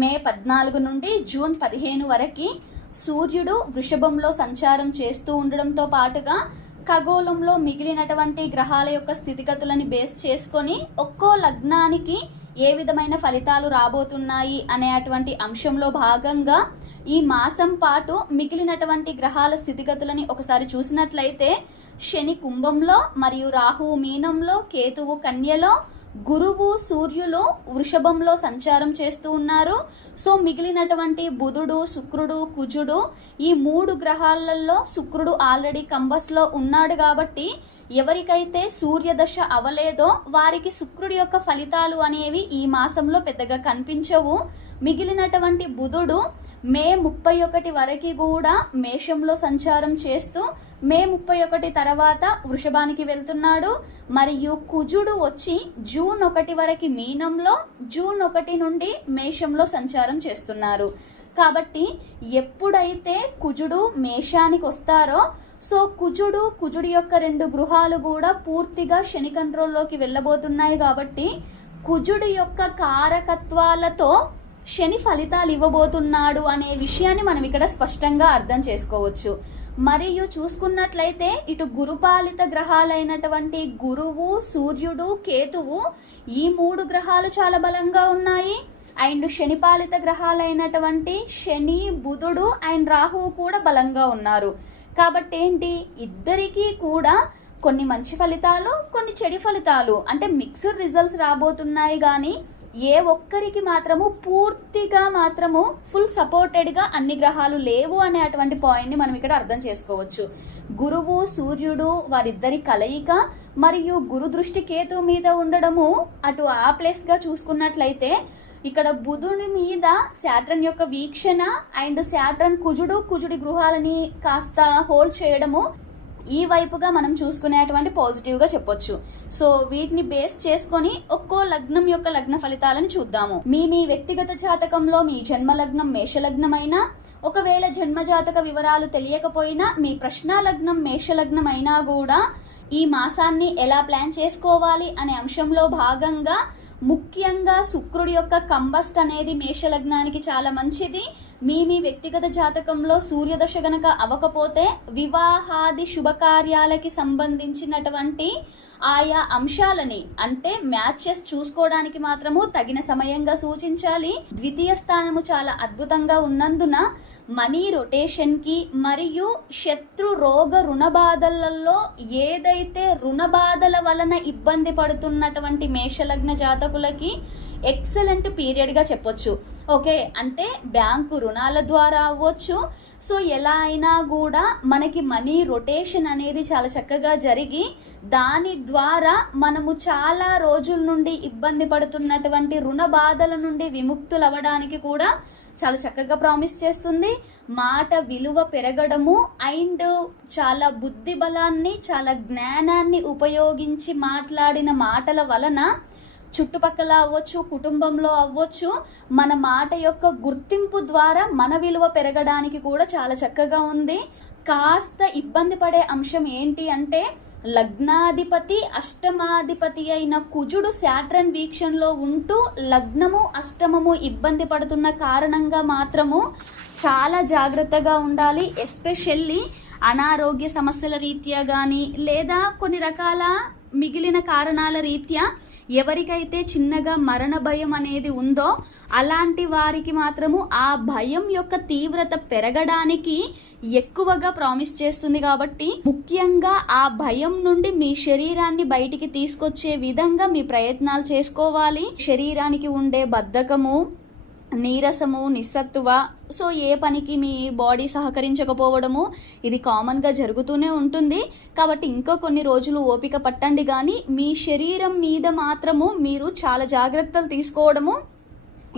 మే 14 నుండి జూన్ 15 వరకు సూర్యుడు వృషభంలో సంచారం చేస్తూ ఉండడంతో పాటుగా ఖగోళంలో మిగిలినటువంటి గ్రహాల యొక్క స్థితిగతులని బేస్ చేసుకొని ఒక్కో లగ్నానికి ఏ విధమైన ఫలితాలు రాబోతున్నాయి అనేటువంటి అంశంలో భాగంగా ఈ మాసం పాటు మిగిలినటువంటి గ్రహాల స్థితిగతులని ఒకసారి చూసినట్లయితే శని కుంభంలో మరియు రాహువు మీనంలో, కేతువు కన్యలో, గురువు సూర్యులు వృషభంలో సంచారం చేస్తూ ఉన్నారు. సో మిగిలినటువంటి బుధుడు, శుక్రుడు, కుజుడు ఈ 3 గ్రహాలలో శుక్రుడు ఆల్రెడీ కంబస్లో ఉన్నాడు కాబట్టి ఎవరికైతే సూర్యదశ అవలేదో వారికి శుక్రుడి యొక్క ఫలితాలు అనేవి ఈ మాసంలో పెద్దగా కనిపించవు. మిగిలినటువంటి బుధుడు మే 31 వరకు కూడా మేషంలో సంచారం చేస్తూ మే 31 తర్వాత వృషభానికి వెళ్తున్నాడు. మరియు కుజుడు వచ్చి జూన్ 1 వరకు మీనంలో, జూన్ 1 నుండి మేషంలో సంచారం చేస్తున్నారు. కాబట్టి ఎప్పుడైతే కుజుడు మేషానికి వస్తారో సో కుజుడి యొక్క 2 గృహాలు కూడా పూర్తిగా శని కంట్రోల్లోకి వెళ్ళబోతున్నాయి. కాబట్టి కుజుడు యొక్క కారకత్వాలతో శని ఫలితాలు ఇవ్వబోతున్నాడు అనే విషయాన్ని మనం ఇక్కడ స్పష్టంగా అర్థం చేసుకోవచ్చు. మరియు చూసుకున్నట్లయితే ఇటు గురుపాలిత గ్రహాలైనటువంటి గురువు, సూర్యుడు, కేతువు ఈ 3 గ్రహాలు చాలా బలంగా ఉన్నాయి. అండ్ శనిపాలిత గ్రహాలైనటువంటి శని, బుధుడు అండ్ రాహువు కూడా బలంగా ఉన్నారు. కాబట్టి ఏంటి, ఇద్దరికీ కూడా కొన్ని మంచి ఫలితాలు, కొన్ని చెడు ఫలితాలు అంటే మిక్స్డ్ రిజల్ట్స్ రాబోతున్నాయి. కానీ ఏ ఒక్కరికి మాత్రము పూర్తిగా మాత్రము ఫుల్ సపోర్టెడ్గా అన్ని గ్రహాలు లేవు అనేటువంటి పాయింట్ని మనం ఇక్కడ అర్థం చేసుకోవచ్చు. గురువు, సూర్యుడు వారిద్దరి కలయిక మరియు గురు దృష్టి కేతు మీద ఉండడము అటు ఆ ప్లేస్గా చూసుకున్నట్లయితే ఇక్కడ బుధుని మీద శాటర్న్ యొక్క వీక్షణ అండ్ శాటర్న్ కుజుడి గృహాలని కాస్త హోల్డ్ చేయడము ఈ వైపుగా మనం చూసుకునేటువంటి పాజిటివ్గా చెప్పొచ్చు. సో వీటిని బేస్ చేసుకొని ఒక్కో లగ్నం యొక్క లగ్న ఫలితాలను చూద్దాము. మీ వ్యక్తిగత జాతకంలో మీ జన్మ లగ్నం మేషలగ్నం అయినా, ఒకవేళ జన్మజాతక వివరాలు తెలియకపోయినా మీ ప్రశ్న లగ్నం మేషలగ్నం అయినా కూడా ఈ మాసాన్ని ఎలా ప్లాన్ చేసుకోవాలి అనే అంశంలో భాగంగా ముఖ్యంగా శుక్రుడి యొక్క కంబస్ట్ అనేది మేషలగ్నానికి చాలా మంచిది. మీ వ్యక్తిగత జాతకంలో సూర్యదశ గనక అవ్వకపోతే వివాహాది శుభకార్యాలకి సంబంధించినటువంటి ఆయా అంశాలని అంటే మ్యాచెస్ చూసుకోవడానికి మాత్రము తగిన సమయంగా సూచించాలి. ద్వితీయ స్థానము చాలా అద్భుతంగా ఉన్నందున మనీ రొటేషన్కి మరియు శత్రు రోగ రుణబాధలలో ఏదైతే రుణబాధల వలన ఇబ్బంది పడుతున్నటువంటి మేషలగ్న జాతకులకి ఎక్సలెంట్ పీరియడ్గా చెప్పొచ్చు. ఓకే, అంటే బ్యాంకు రుణాల ద్వారా అవ్వచ్చు. సో ఎలా అయినా కూడా మనకి మనీ రొటేషన్ అనేది చాలా చక్కగా జరిగి దాని ద్వారా మనము చాలా రోజుల నుండి ఇబ్బంది పడుతున్నటువంటి రుణ బాధల నుండి విముక్తులు అవ్వడానికి కూడా చాలా చక్కగా ప్రామిస్ చేస్తుంది. మాట విలువ పెరగడము అండ్ చాలా బుద్ధి బలాన్ని, చాలా జ్ఞానాన్ని ఉపయోగించి మాట్లాడిన మాటల వలన చుట్టుపక్కల అవ్వచ్చు, కుటుంబంలో అవ్వచ్చు, మన మాట యొక్క గుర్తింపు ద్వారా మన విలువ పెరగడానికి కూడా చాలా చక్కగా ఉంది. కాస్త ఇబ్బంది పడే అంశం ఏంటి అంటే లగ్నాధిపతి అష్టమాధిపతి అయిన కుజుడు శాటర్న్ వీక్షణలో ఉంటూ లగ్నము అష్టమము ఇబ్బంది పడుతున్న కారణంగా మాత్రము చాలా జాగ్రత్తగా ఉండాలి. ఎస్పెషల్లీ అనారోగ్య సమస్యల రీత్యా కానీ లేదా కొన్ని రకాల మిగిలిన కారణాల రీత్యా ఎవరికైతే చిన్నగా మరణ భయం అనేది ఉందో అలాంటి వారికి మాత్రము ఆ భయం యొక్క తీవ్రత పెరగడానికి ఎక్కువగా ప్రామిస్ చేస్తుంది. కాబట్టి ముఖ్యంగా ఆ భయం నుండి మీ శరీరాన్ని బయటికి తీసుకొచ్చే విధంగా మీ ప్రయత్నాలు చేసుకోవాలి. శరీరానికి ఉండే బద్ధకము, నీరసము, నిస్సత్తువ, సో ఏ పనికి మీ బాడీ సహకరించకపోవడము ఇది కామన్గా జరుగుతూనే ఉంటుంది. కాబట్టి ఇంకో కొన్ని రోజులు ఓపిక పట్టండి. కానీ మీ శరీరం మీద మాత్రము మీరు చాలా జాగ్రత్తలు తీసుకోవడము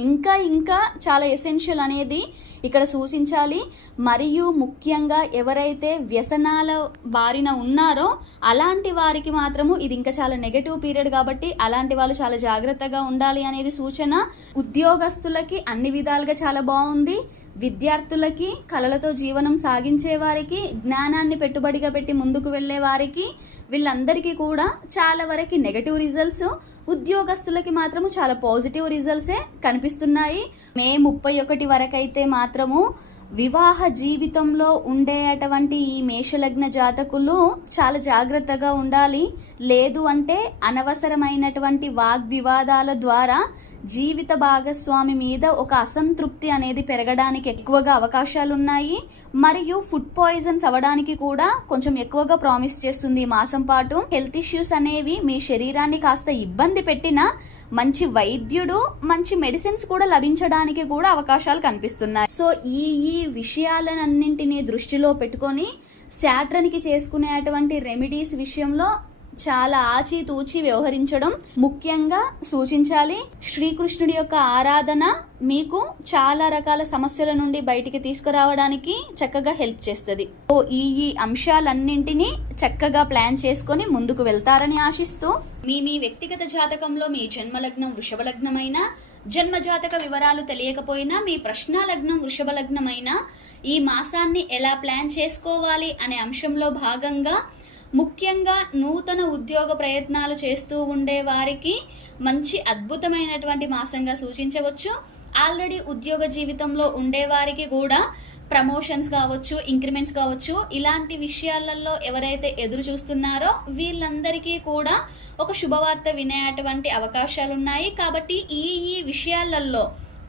ఇంకా చాలా ఎసెన్షియల్ అనేది ఇక్కడ సూచించాలి. మరియు ముఖ్యంగా ఎవరైతే వ్యసనాల బారిన ఉన్నారో అలాంటి వారికి మాత్రము ఇది ఇంకా చాలా నెగటివ్ పీరియడ్ కాబట్టి అలాంటి వాళ్ళు చాలా జాగ్రత్తగా ఉండాలి అనేది సూచన. ఉద్యోగస్తులకి అన్ని విధాలుగా చాలా బాగుంది. విద్యార్థులకి, కళలతో జీవనం సాగించే వారికి, జ్ఞానాన్ని పెట్టుబడిగా పెట్టి ముందుకు వెళ్ళే వారికి వీళ్ళందరికీ కూడా చాలా వరకు నెగటివ్ రిజల్ట్స్. ఉద్యోగస్తులకి మాత్రము చాలా పాజిటివ్ రిజల్ట్సే కనిపిస్తున్నాయి. మే 31 వరకైతే మాత్రము వివాహ జీవితంలో ఉండేటువంటి ఈ మేషలగ్న జాతకులు చాలా జాగ్రత్తగా ఉండాలి. లేదు అంటే అనవసరమైనటువంటి వాగ్వివాదాల ద్వారా జీవిత భాగస్వామి మీద ఒక అసంతృప్తి అనేది పెరగడానికి ఎక్కువగా అవకాశాలు ఉన్నాయి. మరియు ఫుడ్ పాయిజన్స్ అవ్వడానికి కూడా కొంచెం ఎక్కువగా ప్రామిస్ చేస్తుంది ఈ మాసం పాటు. హెల్త్ ఇష్యూస్ అనేవి మీ శరీరాన్ని కాస్త ఇబ్బంది పెట్టినా మంచి వైద్యుడు, మంచి మెడిసిన్స్ కూడా లభించడానికి కూడా అవకాశాలు కనిపిస్తున్నాయి. సో ఈ విషయాలన్నింటినీ దృష్టిలో పెట్టుకొని శాట్రన్కి చేసుకునేటువంటి రెమెడీస్ విషయంలో చాలా ఆచితూచి వ్యవహరించడం ముఖ్యంగా సూచించాలి. శ్రీకృష్ణుడి యొక్క ఆరాధన మీకు చాలా రకాల సమస్యల నుండి బయటికి తీసుకురావడానికి చక్కగా హెల్ప్ చేస్తుంది. సో ఈ అంశాలన్నింటినీ చక్కగా ప్లాన్ చేసుకొని ముందుకు వెళ్తారని ఆశిస్తూ మీ వ్యక్తిగత జాతకంలో మీ జన్మలగ్నం వృషభ లగ్నమైన, జన్మజాతక వివరాలు తెలియకపోయినా మీ ప్రశ్న లగ్నం వృషభ లగ్నమైన ఈ మాసాన్ని ఎలా ప్లాన్ చేసుకోవాలి అనే అంశంలో భాగంగా ముఖ్యంగా నూతన ఉద్యోగ ప్రయత్నాలు చేస్తూ ఉండే వారికి మంచి అద్భుతమైనటువంటి మాసంగా సూచించవచ్చు. ఆల్రెడీ ఉద్యోగ జీవితంలో ఉండే వారికి కూడా ప్రమోషన్స్ కావచ్చు, ఇంక్రిమెంట్స్ కావచ్చు, ఇలాంటి విషయాలలో ఎవరైతే ఎదురు చూస్తున్నారో వీళ్ళందరికీ కూడా ఒక శుభవార్త వినేటువంటి అవకాశాలు ఉన్నాయి. కాబట్టి ఈ విషయాలలో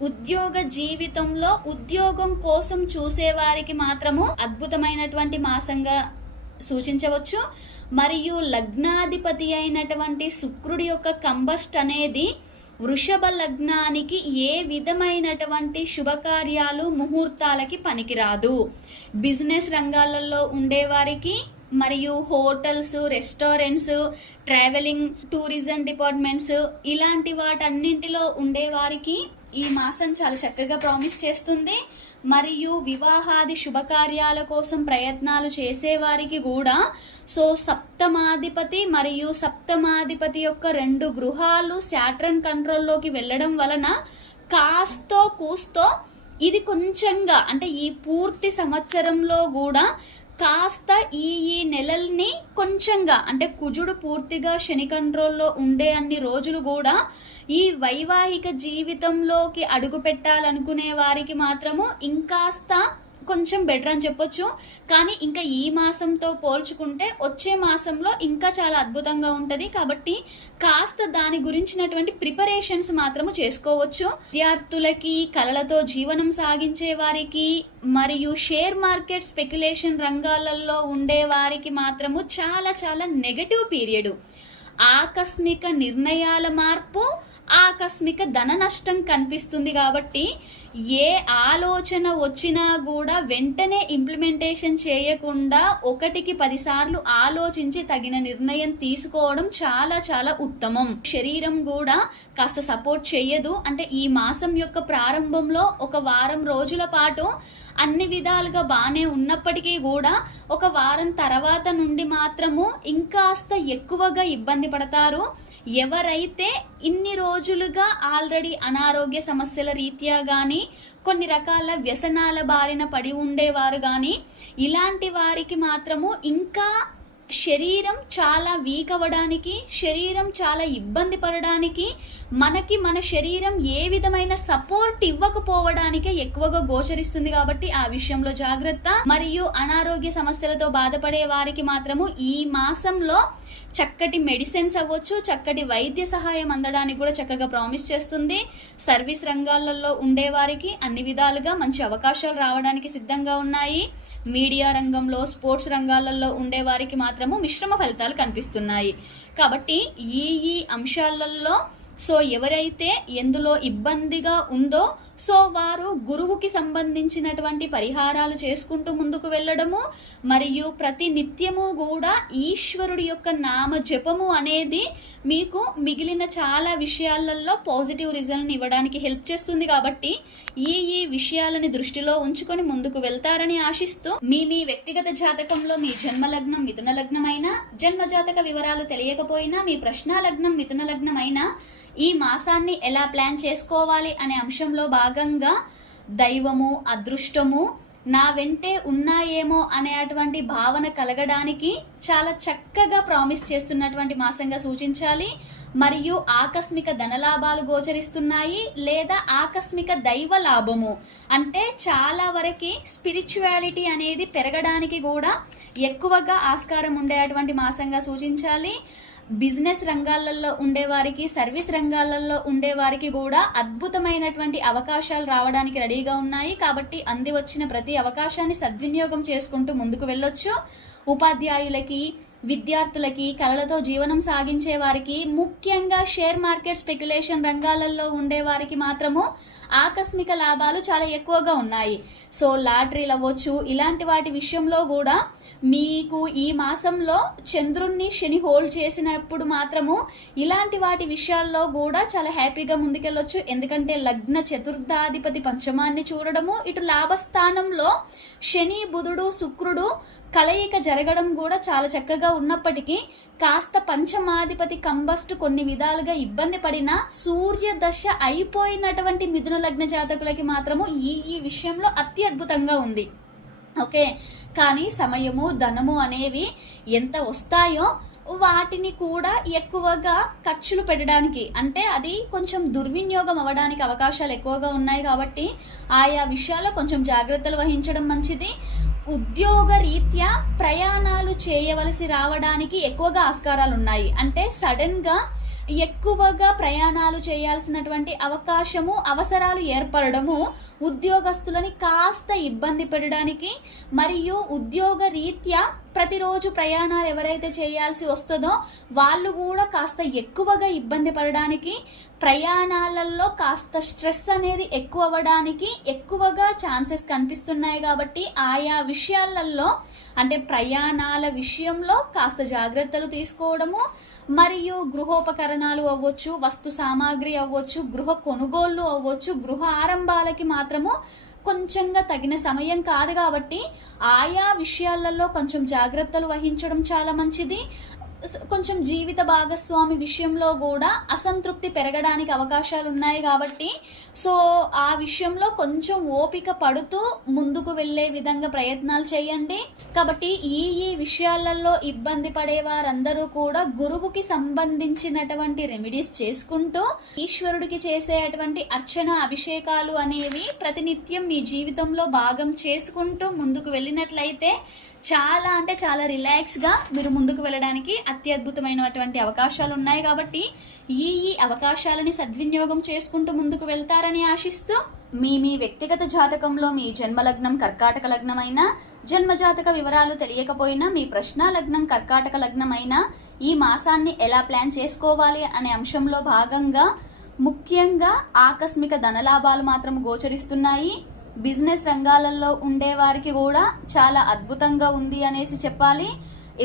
ఉద్యోగ జీవితంలో ఉద్యోగం కోసం చూసేవారికి మాత్రము అద్భుతమైనటువంటి మాసంగా సూచించవచ్చు. మరియు లగ్నాధిపతి అయినటువంటి శుక్రుడి యొక్క కంబస్ట్ అనేది వృషభ లగ్నానికి ఏ విధమైనటువంటి శుభకార్యాలు ముహూర్తాలకి పనికిరాదు. బిజినెస్ రంగాలలో ఉండేవారికి మరియు hotels, restaurants, travelling, tourism departments ఇలాంటి వాటన్నింటిలో ఉండేవారికి ఈ మాసం చాలా చక్కగా ప్రామిస్ చేస్తుంది. మరియు వివాహాది శుభకార్యాల కోసం ప్రయత్నాలు చేసేవారికి కూడా సో సప్తమాధిపతి మరియు సప్తమాధిపతి యొక్క 2 గృహాలు శాట్రన్ కంట్రోల్లోకి వెళ్ళడం వలన కాస్తో కూస్తో ఇది కొంచెంగా అంటే ఈ పూర్తి సంవత్సరంలో కూడా కాస్త ఈ నెలల్ని కొంచెంగా అంటే కుజుడు పూర్తిగా శని కంట్రోల్లో ఉండే అన్ని రోజులు కూడా ఈ వైవాహిక జీవితంలోకి అడుగు పెట్టాలనుకునే వారికి మాత్రము ఇంకాస్త కొంచెం బెటర్ అని చెప్పొచ్చు. కానీ ఇంకా ఈ మాసంతో పోల్చుకుంటే వచ్చే మాసంలో ఇంకా చాలా అద్భుతంగా ఉంటది. కాబట్టి కాస్త దాని గురించినటువంటి ప్రిపరేషన్స్ మాత్రము చేసుకోవచ్చు. విద్యార్థులకి, కళలతో జీవనం సాగించే వారికి మరియు షేర్ మార్కెట్ స్పెక్యులేషన్ రంగాలలో ఉండే వారికి మాత్రము చాలా చాలా నెగటివ్ పీరియడ్. ఆకస్మిక నిర్ణయాల మార్పు, ఆకస్మిక ధన నష్టం కనిపిస్తుంది. కాబట్టి ఏ ఆలోచన వచ్చినా కూడా వెంటనే ఇంప్లిమెంటేషన్ చేయకుండా 1కి 10 సార్లు ఆలోచించి తగిన నిర్ణయం తీసుకోవడం చాలా చాలా ఉత్తమం. శరీరం కూడా కాస్త సపోర్ట్ చేయదు. అంటే ఈ మాసం యొక్క ప్రారంభంలో ఒక వారం రోజుల పాటు అన్ని విధాలుగా బాగానే ఉన్నప్పటికీ కూడా ఒక వారం తర్వాత నుండి మాత్రము ఇంకాస్త ఎక్కువగా ఇబ్బంది పడతారు. ఎవరైతే ఇన్ని రోజులుగా ఆల్రెడీ అనారోగ్య సమస్యల రీత్యా కానీ కొన్ని రకాల వ్యసనాల బారిన పడి ఉండేవారు కానీ ఇలాంటి వారికి మాత్రము ఇంకా శరీరం చాలా వీక్ అవ్వడానికి, శరీరం చాలా ఇబ్బంది పడడానికి, మన శరీరం ఏ విధమైన సపోర్ట్ ఇవ్వకపోవడానికే ఎక్కువగా గోచరిస్తుంది. కాబట్టి ఆ విషయంలో జాగ్రత్త. మరియు అనారోగ్య సమస్యలతో బాధపడే వారికి మాత్రము ఈ మాసంలో చక్కటి మెడిసిన్స్ అవ్వచ్చు, చక్కటి వైద్య సహాయం అందడానికి కూడా చక్కగా ప్రామిస్ చేస్తుంది. సర్వీస్ రంగాలలో ఉండేవారికి అన్ని విధాలుగా మంచి అవకాశాలు రావడానికి సిద్ధంగా ఉన్నాయి. మీడియా రంగంలో, స్పోర్ట్స్ రంగాలలో ఉండేవారికి మాత్రము మిశ్రమ ఫలితాలు కనిపిస్తున్నాయి. కాబట్టి ఈ అంశాలలో సో ఎవరైతే ఎందులో ఇబ్బందిగా ఉందో సో వారు గురువుకి సంబంధించినటువంటి పరిహారాలు చేసుకుంటూ ముందుకు వెళ్ళడము మరియు ప్రతి నిత్యము కూడా ఈశ్వరుడి యొక్క నామ జపము అనేది మీకు మిగిలిన చాలా విషయాలలో పాజిటివ్ రిజల్ట్ని ఇవ్వడానికి హెల్ప్ చేస్తుంది. కాబట్టి ఈ విషయాలని దృష్టిలో ఉంచుకొని ముందుకు వెళ్తారని ఆశిస్తూ మీ వ్యక్తిగత జాతకంలో మీ జన్మలగ్నం మిథున లగ్నమైనా, జన్మజాతక వివరాలు తెలియకపోయినా మీ ప్రశ్న లగ్నం మిథున లగ్నమైనా ఈ మాసాన్ని ఎలా ప్లాన్ చేసుకోవాలి అనే అంశంలో భాగంగా దైవము, అదృష్టము నా వెంటే ఉన్నాయేమో అనేటువంటి భావన కలగడానికి చాలా చక్కగా ప్రామిస్ చేస్తున్నటువంటి మాసంగా సూచించాలి. మరియు ఆకస్మిక ధనలాభాలు గోచరిస్తున్నాయి, లేదా ఆకస్మిక దైవ లాభము అంటే చాలా వరకు స్పిరిచువాలిటీ అనేది పెరగడానికి కూడా ఎక్కువగా ఆస్కారం ఉండేటువంటి మాసంగా సూచించాలి. బిజినెస్ రంగాలలో ఉండేవారికి, సర్వీస్ రంగాలలో ఉండేవారికి కూడా అద్భుతమైనటువంటి అవకాశాలు రావడానికి రెడీగా ఉన్నాయి. కాబట్టి అంది వచ్చిన ప్రతి అవకాశాన్ని సద్వినియోగం చేసుకుంటూ ముందుకు వెళ్ళొచ్చు. ఉపాధ్యాయులకి, విద్యార్థులకి, కళలతో జీవనం సాగించే వారికి, ముఖ్యంగా షేర్ మార్కెట్ స్పెక్యులేషన్ రంగాలలో ఉండే వారికి మాత్రము ఆకస్మిక లాభాలు చాలా ఎక్కువగా ఉన్నాయి. సో లాటరీలు అవ్వచ్చు, ఇలాంటి వాటి విషయంలో కూడా మీకు ఈ మాసంలో చంద్రుణ్ణి శని హోల్డ్ చేసినప్పుడు మాత్రము ఇలాంటి వాటి విషయాల్లో కూడా చాలా హ్యాపీగా ముందుకెళ్ళొచ్చు. ఎందుకంటే లగ్న చతుర్థాధిపతి పంచమాన్ని చూడడము, ఇటు లాభస్థానంలో శని, బుధుడు, శుక్రుడు కలయిక జరగడం కూడా చాలా చక్కగా ఉన్నప్పటికీ కాస్త పంచమాధిపతి కంబస్ట్ కొన్ని విధాలుగా ఇబ్బంది పడిన సూర్య దశ అయిపోయినటువంటి మిథున లగ్న జాతకులకి మాత్రము ఈ విషయంలో అత్యద్భుతంగా ఉంది. ఓకే, కానీ సమయము, ధనము అనేవి ఎంత వస్తాయో వాటిని కూడా ఎక్కువగా ఖర్చులు పెట్టడానికి, అంటే అది కొంచెం దుర్వినియోగం అవ్వడానికి అవకాశాలు ఎక్కువగా ఉన్నాయి. కాబట్టి ఆయా విషయాల్లో కొంచెం జాగ్రత్తలు వహించడం మంచిది. ఉద్యోగ రీత్యా ప్రయాణాలు చేయవలసి రావడానికి ఎక్కువగా ఆస్కారాలు ఉన్నాయి. అంటే సడన్ గా ఎక్కువగా ప్రయాణాలు చేయాల్సినటువంటి అవకాశము, అవసరాలు ఏర్పడము ఉద్యోగస్తులని కాస్త ఇబ్బంది పెట్టడానికి, మరియు ఉద్యోగ రీత్యా ప్రతిరోజు ప్రయాణాలు ఎవరైతే చేయాల్సి వస్తుందో వాళ్ళు కూడా కాస్త ఎక్కువగా ఇబ్బంది పడడానికి, ప్రయాణాలలో కాస్త స్ట్రెస్ అనేది ఎక్కువ అవ్వడానికి ఎక్కువగా ఛాన్సెస్ కనిపిస్తున్నాయి. కాబట్టి ఆయా విషయాలలో, అంటే ప్రయాణాల విషయంలో కాస్త జాగ్రత్తలు తీసుకోవడము, మరియు గృహోపకరణాలు అవ్వచ్చు, వస్తు సామాగ్రి అవ్వచ్చు, గృహ కొనుగోళ్లు అవ్వచ్చు, గృహ ఆరంభాలకి మాత్రము కొంచెంగా తగిన సమయం కాదు. కాబట్టి ఆయా విషయాలలో కొంచెం జాగ్రత్తలు వహించడం చాలా మంచిది. కొంచెం జీవిత భాగస్వామి విషయంలో కూడా అసంతృప్తి పెరగడానికి అవకాశాలు ఉన్నాయి. కాబట్టి సో ఆ విషయంలో కొంచెం ఓపిక పడుతూ ముందుకు వెళ్ళే విధంగా ప్రయత్నాలు చేయండి. కాబట్టి ఈ విషయాలలో ఇబ్బంది పడే వారందరూ కూడా గురువుకి సంబంధించినటువంటి రెమెడీస్ చేసుకుంటూ, ఈశ్వరుడికి చేసేటువంటి అర్చన, అభిషేకాలు అనేవి ప్రతినిత్యం మీ జీవితంలో భాగం చేసుకుంటూ ముందుకు వెళ్ళినట్లయితే చాలా అంటే చాలా రిలాక్స్గా మీరు ముందుకు వెళ్ళడానికి అత్యద్భుతమైనటువంటి అవకాశాలు ఉన్నాయి. కాబట్టి ఈ అవకాశాలని సద్వినియోగం చేసుకుంటూ ముందుకు వెళ్తారని ఆశిస్తూ, మీ వ్యక్తిగత జాతకంలో మీ జన్మలగ్నం కర్కాటక లగ్నమైన, జన్మజాతక వివరాలు తెలియకపోయినా మీ ప్రశ్న లగ్నం కర్కాటక లగ్నమైన ఈ మాసాన్ని ఎలా ప్లాన్ చేసుకోవాలి అనే అంశంలో భాగంగా ముఖ్యంగా ఆకస్మిక ధనలాభాలు మాత్రం గోచరిస్తున్నాయి. బిజినెస్ రంగాలలో ఉండే వారికి కూడా చాలా అద్భుతంగా ఉంది అనేసి చెప్పాలి.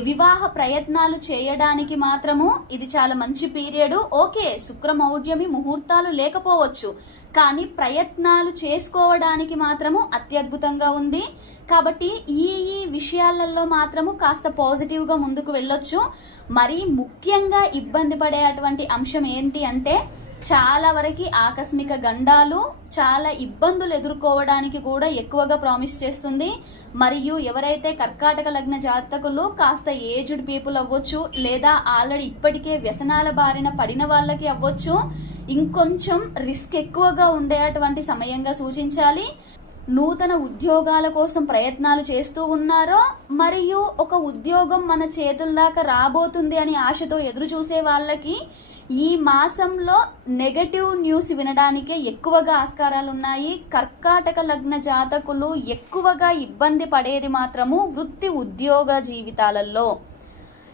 వివాహ ప్రయత్నాలు చేయడానికి మాత్రము ఇది చాలా మంచి పీరియడ్. ఓకే, శుక్రమౌఢ్యమి ముహూర్తాలు లేకపోవచ్చు, కానీ ప్రయత్నాలు చేసుకోవడానికి మాత్రము అత్యద్భుతంగా ఉంది. కాబట్టి ఈ విషయాలలో మాత్రము కాస్త పాజిటివ్గా ముందుకు వెళ్ళొచ్చు. మరి ముఖ్యంగా ఇబ్బంది పడేటువంటి అంశం ఏంటి అంటే, చాలా వరకు ఆకస్మిక గండాలు, చాలా ఇబ్బందులు ఎదుర్కోవడానికి కూడా ఎక్కువగా ప్రామిస్ చేస్తుంది. మరియు ఎవరైతే కర్కాటక లగ్న జాతకులు కాస్త ఏజ్డ్ పీపుల్ అవ్వచ్చు, లేదా ఆల్రెడీ ఇప్పటికే వ్యసనాల బారిన పడిన వాళ్ళకి అవ్వచ్చు, ఇంకొంచెం రిస్క్ ఎక్కువగా ఉండేటువంటి సమయంగా సూచించాలి. నూతన ఉద్యోగాల కోసం ప్రయత్నాలు చేస్తూ ఉన్నారో, మరియు ఒక ఉద్యోగం మన చేతుల దాకా రాబోతుంది అని ఆశతో ఎదురు చూసే వాళ్ళకి ఈ మాసంలో నెగటివ్ న్యూస్ వినడానికే ఎక్కువగా ఆస్కారాలు ఉన్నాయి. కర్కాటక లగ్న జాతకులు ఎక్కువగా ఇబ్బంది పడేది మాత్రము వృత్తి ఉద్యోగ జీవితాలలో.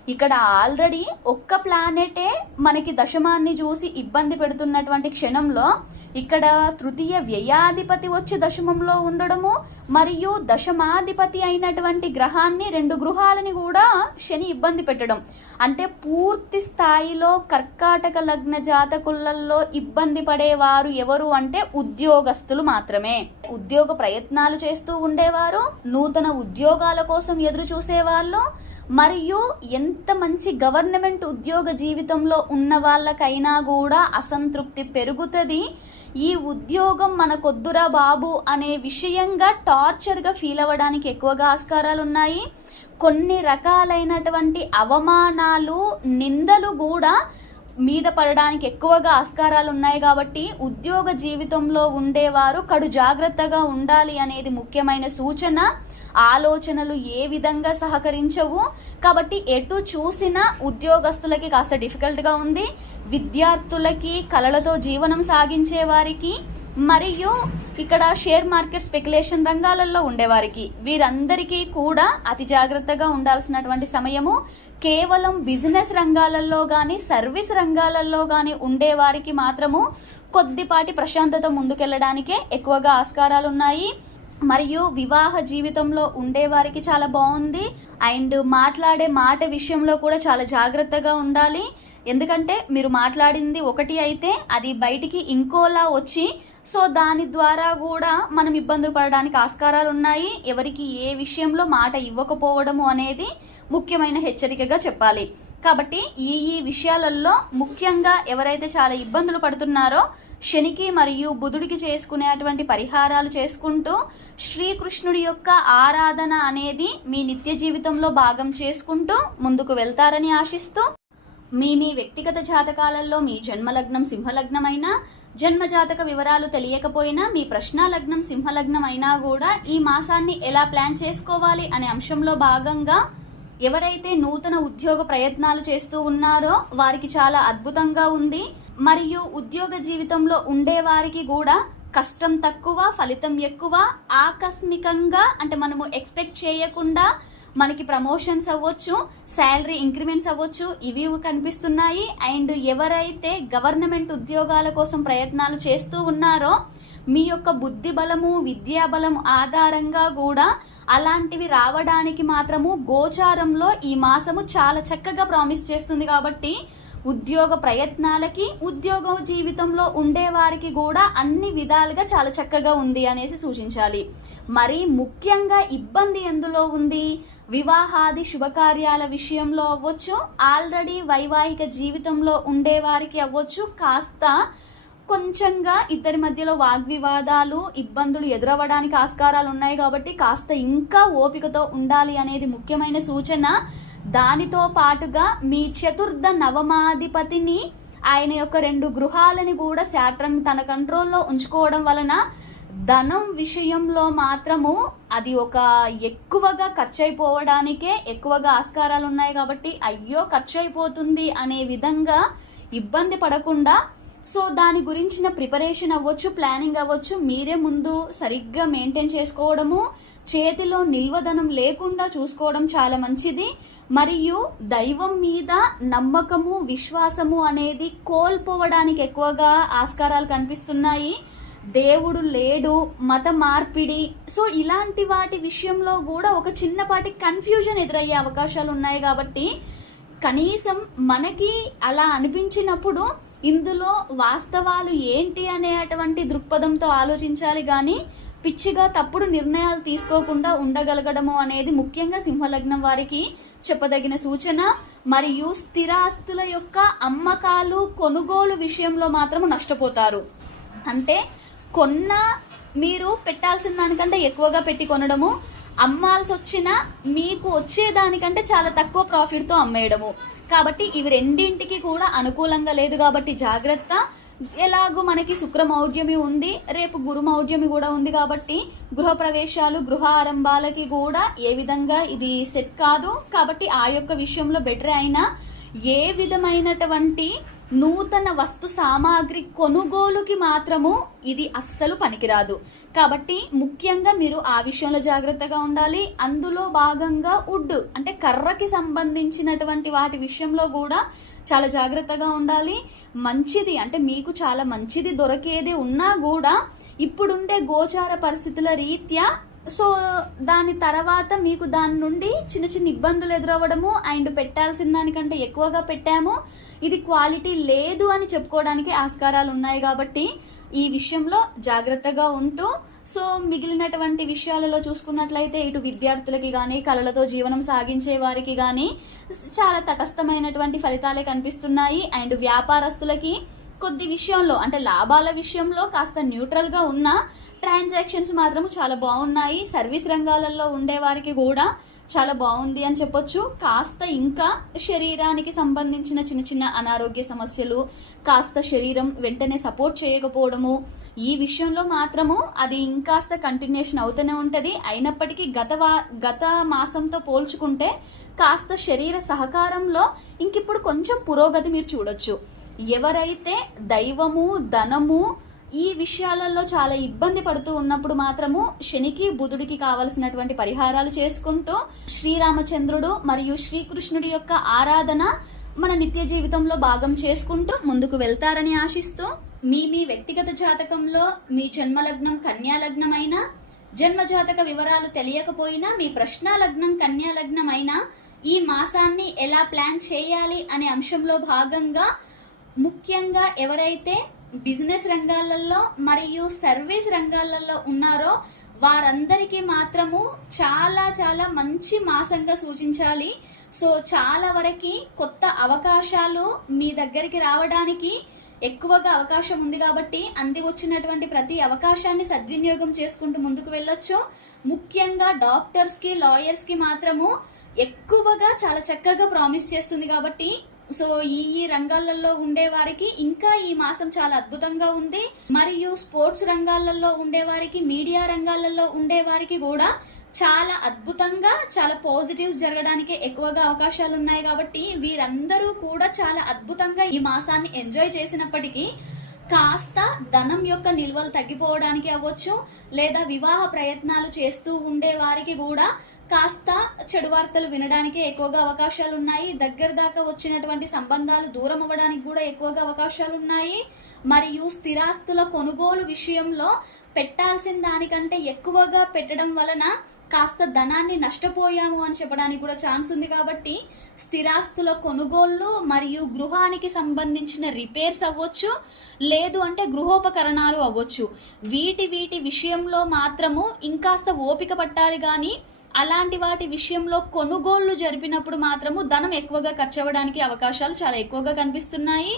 ఇక్కడ ఆల్రెడీ ఒక్క ప్లానెటే మనకి దశమాన్ని చూసి ఇబ్బంది పెడుతున్నటువంటి క్షణంలో ఇక్కడ తృతీయ వ్యయాధిపతి వచ్చి దశమంలో ఉండడము, మరియు దశమాధిపతి అయినటువంటి గ్రహాన్ని, 2 గృహాలని కూడా శని ఇబ్బంది పెట్టడం, అంటే పూర్తి స్థాయిలో కర్కాటక లగ్న జాతకులలో ఇబ్బంది పడేవారు ఎవరు అంటే ఉద్యోగస్తులు మాత్రమే. ఉద్యోగ ప్రయత్నాలు చేస్తూ ఉండేవారు, నూతన ఉద్యోగాల కోసం ఎదురు చూసేవాళ్ళు, మరియు ఎంత మంచి గవర్నమెంట్ ఉద్యోగ జీవితంలో ఉన్న వాళ్ళకైనా కూడా అసంతృప్తి పెరుగుతుంది. ఈ ఉద్యోగం మనకొద్దురా బాబు అనే విషయంగా టార్చర్గా ఫీల్ అవ్వడానికి ఎక్కువగా ఆస్కారాలు ఉన్నాయి. కొన్ని రకాలైనటువంటి అవమానాలు, నిందలు కూడా మీద పడడానికి ఎక్కువగా ఆస్కారాలు ఉన్నాయి కాబట్టి ఉద్యోగ జీవితంలో ఉండేవారు కడు జాగ్రత్తగా ఉండాలి అనేది ముఖ్యమైన సూచన. ఆలోచనలు ఏ విధంగా సహకరించవు కాబట్టి ఎటు చూసినా ఉద్యోగస్తులకి కాస్త డిఫికల్ట్గా ఉంది. విద్యార్థులకి, కళలతో జీవనం సాగించే వారికి, మరియు ఇక్కడ షేర్ మార్కెట్ స్పెక్యులేషన్ రంగాలలో ఉండేవారికి, వీరందరికీ కూడా అతి జాగ్రత్తగా ఉండాల్సినటువంటి సమయము. కేవలం బిజినెస్ రంగాలలో కానీ సర్వీస్ రంగాలలో కానీ ఉండేవారికి మాత్రము కొద్దిపాటి ప్రశాంతత ముందుకెళ్ళడానికే ఎక్కువగా ఆస్కారాలు ఉన్నాయి. మరియు వివాహ జీవితంలో ఉండేవారికి చాలా బాగుంది. అండ్ మాట్లాడే మాట విషయంలో కూడా చాలా జాగ్రత్తగా ఉండాలి. ఎందుకంటే మీరు మాట్లాడింది ఒకటి అయితే అది బయటికి ఇంకోలా వచ్చి సో దాని ద్వారా కూడా మనం ఇబ్బందులు పడడానికి ఆస్కారాలు ఉన్నాయి. ఎవరికి ఏ విషయంలో మాట ఇవ్వకపోవడము అనేది ముఖ్యమైన హెచ్చరికగా చెప్పాలి. కాబట్టి ఈ విషయాలలో ముఖ్యంగా ఎవరైతే చాలా ఇబ్బందులు పడుతున్నారో శనికి మరియు బుధుడికి చేసుకునేటువంటి పరిహారాలు చేసుకుంటూ శ్రీకృష్ణుడి యొక్క ఆరాధన అనేది మీ నిత్య జీవితంలో భాగం చేసుకుంటూ ముందుకు వెళ్తారని ఆశిస్తూ, మీ వ్యక్తిగత జాతకాలలో మీ జన్మలగ్నం సింహలగ్నం అయినా, జన్మజాతక వివరాలు తెలియకపోయినా, మీ ప్రశ్న లగ్నం సింహలగ్నం అయినా కూడా ఈ మాసాన్ని ఎలా ప్లాన్ చేసుకోవాలి అనే అంశంలో భాగంగా ఎవరైతే నూతన ఉద్యోగ ప్రయత్నాలు చేస్తూ ఉన్నారో వారికి చాలా అద్భుతంగా ఉంది. మరియు ఉద్యోగ జీవితంలో ఉండేవారికి కూడా కష్టం తక్కువ, ఫలితం ఎక్కువ. ఆకస్మికంగా అంటే మనము ఎక్స్పెక్ట్ చేయకుండా మనకి ప్రమోషన్స్ అవ్వచ్చు, శాలరీ ఇంక్రిమెంట్స్ అవ్వచ్చు, ఇవి కనిపిస్తున్నాయి. అండ్ ఎవరైతే గవర్నమెంట్ ఉద్యోగాల కోసం ప్రయత్నాలు చేస్తూ ఉన్నారో మీ యొక్క బుద్ధి బలము, విద్యా బలం ఆధారంగా కూడా అలాంటివి రావడానికి మాత్రము గోచారంలో ఈ మాసము చాలా చక్కగా ప్రామిస్ చేస్తుంది. కాబట్టి ఉద్యోగ ప్రయత్నాలకి, ఉద్యోగ జీవితంలో ఉండేవారికి కూడా అన్ని విధాలుగా చాలా చక్కగా ఉంది అనేసి సూచించాలి. మరి ముఖ్యంగా ఇబ్బంది ఎందులో ఉంది? వివాహాది శుభకార్యాల విషయంలో అవ్వచ్చు, ఆల్రెడీ వైవాహిక జీవితంలో ఉండేవారికి అవ్వచ్చు, కాస్త కొంచెంగా ఇద్దరి మధ్యలో వాగ్వివాదాలు, ఇబ్బందులు ఎదురవ్వడానికి ఆస్కారాలు ఉన్నాయి. కాబట్టి కాస్త ఇంకా ఓపికతో ఉండాలి అనేది ముఖ్యమైన సూచన. దానితో పాటుగా మీ చతుర్థ నవమాధిపతిని, ఆయన యొక్క 2 గృహాలని కూడా శాట్రన్ తన కంట్రోల్లో ఉంచుకోవడం వలన ధనం విషయంలో మాత్రము అది ఒక ఎక్కువగా ఖర్చు అయిపోవడానికే ఎక్కువగా ఆస్కారాలు ఉన్నాయి. కాబట్టి అయ్యో ఖర్చు అయిపోతుంది అనే విధంగా ఇబ్బంది పడకుండా సో దాని గురించిన ప్రిపరేషన్ అవ్వచ్చు, ప్లానింగ్ అవ్వచ్చు, మీరే ముందు సరిగ్గా మెయింటైన్ చేసుకోవడము, చేతిలో నిల్వధనం లేకుండా చూసుకోవడం చాలా మంచిది. మరియు దైవం మీద నమ్మకము, విశ్వాసము అనేది కోల్పోవడానికి ఎక్కువగా ఆస్కారాలు కనిపిస్తున్నాయి. దేవుడు లేడు, మత మార్పిడి, సో ఇలాంటి వాటి విషయంలో కూడా ఒక చిన్నపాటి కన్ఫ్యూజన్ ఎదురయ్యే అవకాశాలు ఉన్నాయి. కాబట్టి కనీసం మనకి అలా అనిపించినప్పుడు ఇందులో వాస్తవాలు ఏంటి అనేటువంటి దృక్పథంతో ఆలోచించాలి. కానీ పిచ్చిగా తప్పుడు నిర్ణయాలు తీసుకోకుండా ఉండగలగడము అనేది ముఖ్యంగా సింహలగ్నం వారికి చెప్పదగిన సూచన. మరియు స్థిరాస్తుల యొక్క అమ్మకాలు, కొనుగోలు విషయంలో మాత్రం నష్టపోతారు. అంటే మీరు పెట్టాల్సిన దానికంటే ఎక్కువగా పెట్టి కొనడము, అమ్మాల్సి వచ్చినా మీకు వచ్చేదానికంటే చాలా తక్కువ ప్రాఫిట్తో అమ్మేయడము. కాబట్టి ఇవి రెండింటికి కూడా అనుకూలంగా లేదు. కాబట్టి జాగ్రత్త. ఎలాగో మనకి శుక్రమౌఢ్యమి ఉంది, రేపు గురుమౌఢ్యమి కూడా ఉంది. కాబట్టి గృహప్రవేశాలు, గృహ ఆరంభాలకి కూడా ఏ విధంగా ఇది సెట్ కాదు. కాబట్టి ఆ యొక్క విషయంలో బెటర్ అయినా ఏ విధమైనటువంటి నూతన వస్తు సామాగ్రి కొనుగోలుకి మాత్రము ఇది అస్సలు పనికిరాదు. కాబట్టి ముఖ్యంగా మీరు ఆ విషయంలో జాగ్రత్తగా ఉండాలి. అందులో భాగంగా వుడ్ అంటే కర్రకి సంబంధించినటువంటి వాటి విషయంలో కూడా చాలా జాగ్రత్తగా ఉండాలి. మంచిది అంటే మీకు చాలా మంచిది దొరికేది ఉన్నా కూడా ఇప్పుడుండే గోచార పరిస్థితుల రీత్యా సో దాని తర్వాత మీకు దాని నుండి చిన్న చిన్న ఇబ్బందులు ఎదురవ్వడము, అండ్ పెట్టాల్సిన దానికంటే ఎక్కువగా పెట్టాము, ఇది క్వాలిటీ లేదు అని చెప్పుకోవడానికి ఆస్కారాలు ఉన్నాయి. కాబట్టి ఈ విషయంలో జాగ్రత్తగా ఉంటూ సో మిగిలినటువంటి విషయాలలో చూసుకున్నట్లయితే ఇటు విద్యార్థులకి కానీ, కళలతో జీవనం సాగించే వారికి కానీ చాలా తటస్థమైనటువంటి ఫలితాలే కనిపిస్తున్నాయి. అండ్ వ్యాపారస్తులకి కొద్ది విషయంలో అంటే లాభాల విషయంలో కాస్త న్యూట్రల్గా ఉన్న ట్రాన్సాక్షన్స్ మాత్రం చాలా బాగున్నాయి. సర్వీస్ రంగాలలో ఉండే వారికి కూడా చాలా బాగుంది అని చెప్పొచ్చు. కాస్త ఇంకా శరీరానికి సంబంధించిన చిన్న చిన్న అనారోగ్య సమస్యలు, కాస్త శరీరం వెంటనే సపోర్ట్ చేయకపోవడము, ఈ విషయంలో మాత్రము అది ఇంకాస్త కంటిన్యూషన్ అవుతూనే ఉంటుంది. అయినప్పటికీ గత మాసంతో పోల్చుకుంటే కాస్త శరీర సహకారంలో ఇంకిప్పుడు కొంచెం పురోగతి మీరు చూడొచ్చు. ఎవరైతే దైవము, ధనము ఈ విషయాలలో చాలా ఇబ్బంది పడుతూ ఉన్నప్పుడు మాత్రము శనికి, బుధుడికి కావలసినటువంటి పరిహారాలు చేసుకుంటూ శ్రీరామచంద్రుడు మరియు శ్రీకృష్ణుడి యొక్క ఆరాధన మన నిత్య జీవితంలో భాగం చేసుకుంటూ ముందుకు వెళ్తారని ఆశిస్తూ, మీ వ్యక్తిగత జాతకంలో మీ జన్మలగ్నం కన్యా లగ్నం అయినా, జన్మజాతక వివరాలు తెలియకపోయినా, మీ ప్రశ్న లగ్నం కన్యా లగ్నం అయినా ఈ మాసాన్ని ఎలా ప్లాన్ చేయాలి అనే అంశంలో భాగంగా ముఖ్యంగా ఎవరైతే బిజినెస్ రంగాలలో మరియు సర్వీస్ రంగాలలో ఉన్నారో వారందరికీ మాత్రము చాలా చాలా మంచి మాసంగా సూచించాలి. సో చాలా వరకు కొత్త అవకాశాలు మీ దగ్గరికి రావడానికి ఎక్కువగా అవకాశం ఉంది కాబట్టి అంది వచ్చినటువంటి ప్రతి అవకాశాన్ని సద్వినియోగం చేసుకుంటూ ముందుకు వెళ్ళొచ్చు. ముఖ్యంగా డాక్టర్స్ కి, లాయర్స్ కి మాత్రము ఎక్కువగా చాలా చక్కగా ప్రామిస్ చేస్తుంది కాబట్టి సో ఈ రంగాలలో ఉండే వారికి ఇంకా ఈ మాసం చాలా అద్భుతంగా ఉంది. మరియు స్పోర్ట్స్ రంగాలలో ఉండే వారికి, మీడియా రంగాలలో ఉండే వారికి కూడా చాలా అద్భుతంగా, చాలా పాజిటివ్స్ జరగడానికి ఎక్కువగా అవకాశాలు ఉన్నాయి కాబట్టి వీరందరూ కూడా చాలా అద్భుతంగా ఈ మాసాన్ని ఎంజాయ్ చేసినప్పటికీ కాస్త ధనం యొక్క నిల్వలు తగ్గిపోవడానికి అవ్వచ్చు, లేదా వివాహ ప్రయత్నాలు చేస్తూ ఉండే వారికి కూడా కాస్త చెడు వార్తలు వినడానికి ఎక్కువగా అవకాశాలు ఉన్నాయి. దగ్గర దాకా వచ్చినటువంటి సంబంధాలు దూరం అవ్వడానికి కూడా ఎక్కువగా అవకాశాలు ఉన్నాయి. మరియు స్థిరాస్తుల కొనుగోలు విషయంలో పెట్టాల్సిన దానికంటే ఎక్కువగా పెట్టడం వలన కాస్త ధనాన్ని నష్టపోయాము అని చెప్పడానికి కూడా ఛాన్స్ ఉంది. కాబట్టి స్థిరాస్తుల కొనుగోళ్లు మరియు గృహానికి సంబంధించిన రిపేర్స్ అవ్వచ్చు, లేదు అంటే గృహోపకరణాలు అవ్వచ్చు, వీటి విషయంలో మాత్రము ఇంకాస్త ఓపిక పట్టాలి. కానీ అలాంటి వాటి విషయంలో కొనుగోళ్లు జరిపినప్పుడు మాత్రము ధనం ఎక్కువగా ఖర్చు అవ్వడానికి అవకాశాలు చాలా ఎక్కువగా కనిపిస్తున్నాయి.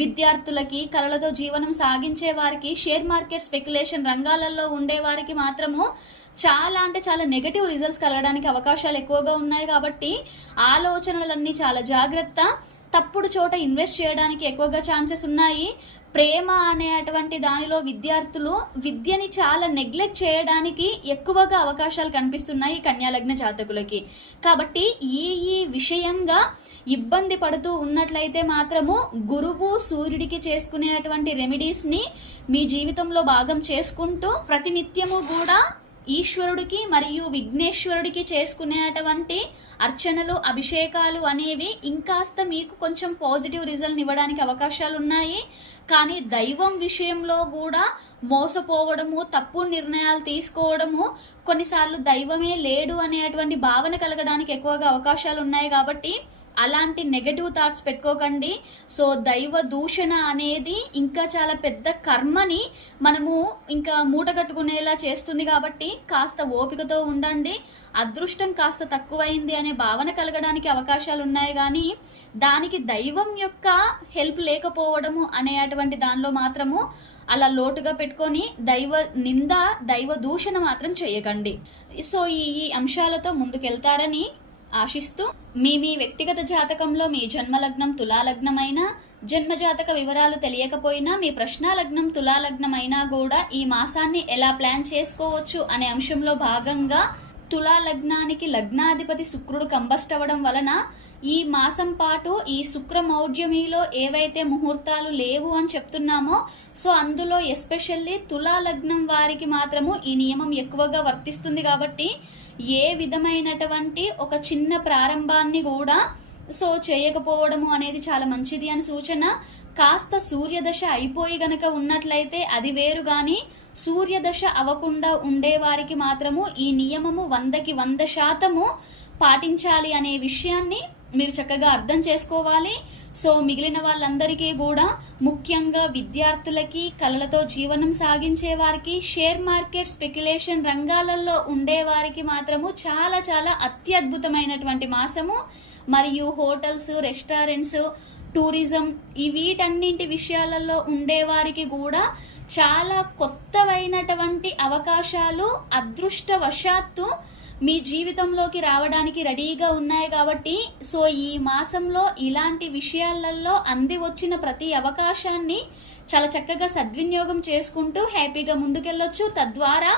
విద్యార్థులకి, కళలతో జీవనం సాగించే వారికి, షేర్ మార్కెట్ స్పెక్యులేషన్ రంగాలలో ఉండే వారికి మాత్రము చాలా అంటే చాలా నెగటివ్ రిజల్ట్స్ కలగడానికి అవకాశాలు ఎక్కువగా ఉన్నాయి. కాబట్టి ఆలోచనలన్నీ చాలా జాగ్రత్త. తప్పుడు చోట ఇన్వెస్ట్ చేయడానికి ఎక్కువగా ఛాన్సెస్ ఉన్నాయి. ప్రేమ అనేటువంటి దానిలో విద్యార్థులు విద్యని చాలా నెగ్లెక్ట్ చేయడానికి ఎక్కువగా అవకాశాలు కనిపిస్తున్నాయి కన్యా లగ్న జాతకులకి. కాబట్టి ఈ విషయంగా ఇబ్బంది పడుతూ ఉన్నట్లయితే మాత్రము గురువు, సూర్యుడికి చేసుకునేటువంటి రెమెడీస్ ని మీ జీవితంలో భాగం చేసుకుంటూ ప్రతినిత్యము కూడా ఈశ్వరుడికి మరియు విఘ్నేశ్వరుడికి చేసుకునేటువంటి అర్చనలు, అభిషేకాలు అనేవి ఇంకాస్త మీకు కొంచెం పాజిటివ్ రిజల్ట్ ఇవ్వడానికి అవకాశాలు ఉన్నాయి. కానీ దైవం విషయంలో కూడా మోసపోవడము, తప్పు నిర్ణయాలు తీసుకోవడము, కొన్నిసార్లు దైవమే లేడు అనేటువంటి భావన కలగడానికి ఎక్కువగా అవకాశాలు ఉన్నాయి. కాబట్టి అలాంటి నెగటివ్ థాట్స్ పెట్టుకోకండి. సో దైవ దూషణ అనేది ఇంకా చాలా పెద్ద కర్మని మనము ఇంకా మూట కట్టుకునేలా చేస్తుంది. కాబట్టి కాస్త ఓపికతో ఉండండి. అదృష్టం కాస్త తక్కువైంది అనే భావన కలగడానికి అవకాశాలు ఉన్నాయి. కానీ దానికి దైవం యొక్క హెల్ప్ లేకపోవడము అనేటువంటి దానిలో మాత్రము అలా లోటుగా పెట్టుకొని దైవ నింద, దైవ దూషణ మాత్రం చేయకండి. సో ఈ అంశాలతో ముందుకెళ్తారని ఆశిస్తూ, మీ వ్యక్తిగత జాతకంలో మీ జన్మలగ్నం తులాలగ్నం అయినా, జన్మజాతక వివరాలు తెలియకపోయినా, మీ ప్రశ్న లగ్నం తులాలగ్నం అయినా కూడా ఈ మాసాన్ని ఎలా ప్లాన్ చేసుకోవచ్చు అనే అంశంలో భాగంగా తులాలగ్నానికి లగ్నాధిపతి శుక్రుడు కంబస్ట్ అవ్వడం వలన ఈ మాసం పాటు ఈ శుక్రమౌఢ్యమిలో ఏవైతే ముహూర్తాలు లేవు అని చెప్తున్నామో సో అందులో ఎస్పెషల్లీ తులాలగ్నం వారికి మాత్రము ఈ నియమం ఎక్కువగా వర్తిస్తుంది. కాబట్టి ఏ విధమైనటువంటి ఒక చిన్న ప్రారంభాన్ని కూడా సో చేయకపోవడము అనేది చాలా మంచిది అని సూచన. కాస్త సూర్యదశ అయిపోయి గనక ఉన్నట్లయితే అది వేరు. కానీ సూర్యదశ అవ్వకుండా ఉండే వారికి మాత్రము ఈ నియమము 100% పాటించాలి అనే విషయాన్ని మీరు చక్కగా అర్థం చేసుకోవాలి. సో మిగిలిన వాళ్ళందరికీ కూడా, ముఖ్యంగా విద్యార్థులకి, కళలతో జీవనం సాగించే వారికి, షేర్ మార్కెట్ స్పెక్యులేషన్ రంగాలలో ఉండే వారికి మాత్రము చాలా చాలా అత్యద్భుతమైనటువంటి మాసము. మరియు హోటల్స్, రెస్టారెంట్స్, టూరిజం వీటన్నింటి విషయాలలో ఉండేవారికి కూడా చాలా కొత్తవైనటువంటి అవకాశాలు అదృష్టవశాత్తు మీ జీవితంలోకి రావడానికి రెడీగా ఉన్నాయి కాబట్టి సో ఈ మాసంలో ఇలాంటి విషయాలలో అంది వచ్చిన ప్రతి అవకాశాన్ని చాలా చక్కగా సద్వినియోగం చేసుకుంటూ హ్యాపీగా ముందుకెళ్ళొచ్చు. తద్వారా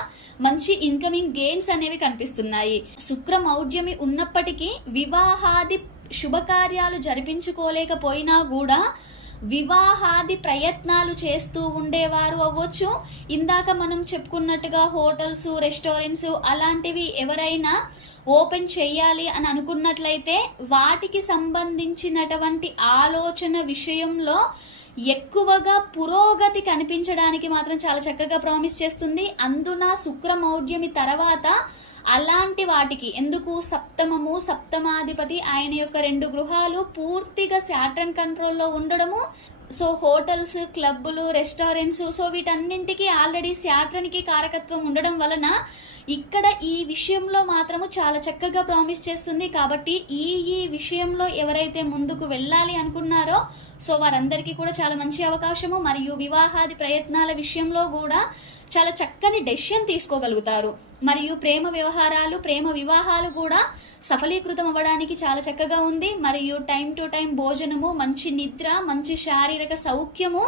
మంచి ఇన్కమింగ్ గెయిన్స్ అనేవి కనిపిస్తున్నాయి. శుక్ర మౌఢ్యమి ఉన్నప్పటికీ వివాహాది శుభకార్యాలు జరిపించుకోలేకపోయినా కూడా వివాహాది ప్రయత్నాలు చేస్తూ ఉండేవారు అవ్వచ్చు. ఇందాక మనం చెప్పుకున్నట్టుగా హోటల్స్, రెస్టారెంట్స్ అలాంటివి ఎవరైనా ఓపెన్ చేయాలి అని అనుకున్నట్లయితే వాటికి సంబంధించినటువంటి ఆలోచన విషయంలో ఎక్కువగా పురోగతి కనిపించడానికి మాత్రం చాలా చక్కగా ప్రామిస్ చేస్తుంది. అందున శుక్రమౌఢ్యమి తర్వాత అలాంటి వాటికి ఎందుకు సప్తమము, సప్తమాధిపతి ఆయన యొక్క 2 గృహాలు పూర్తిగా శాటర్న్ కంట్రోల్లో ఉండడము. సో హోటల్స్, క్లబ్బులు, రెస్టారెంట్స్, సో వీటన్నింటికి ఆల్రెడీ శాటర్న్కి కారకత్వం ఉండడం వలన ఇక్కడ ఈ విషయంలో మాత్రము చాలా చక్కగా ప్రామిస్ చేస్తుంది. కాబట్టి ఈ విషయంలో ఎవరైతే ముందుకు వెళ్ళాలి అనుకున్నారో సో వారందరికీ కూడా చాలా మంచి అవకాశము. మరియు వివాహాది ప్రయత్నాల విషయంలో కూడా చాలా చక్కని డెసిషన్ తీసుకోగలుగుతారు. మరియు ప్రేమ వ్యవహారాలు, ప్రేమ వివాహాలు కూడా సఫలీకృతం అవ్వడానికి చాలా చక్కగా ఉంది. మరియు టైం టు టైం భోజనము, మంచి నిద్ర, మంచి శారీరక సౌఖ్యము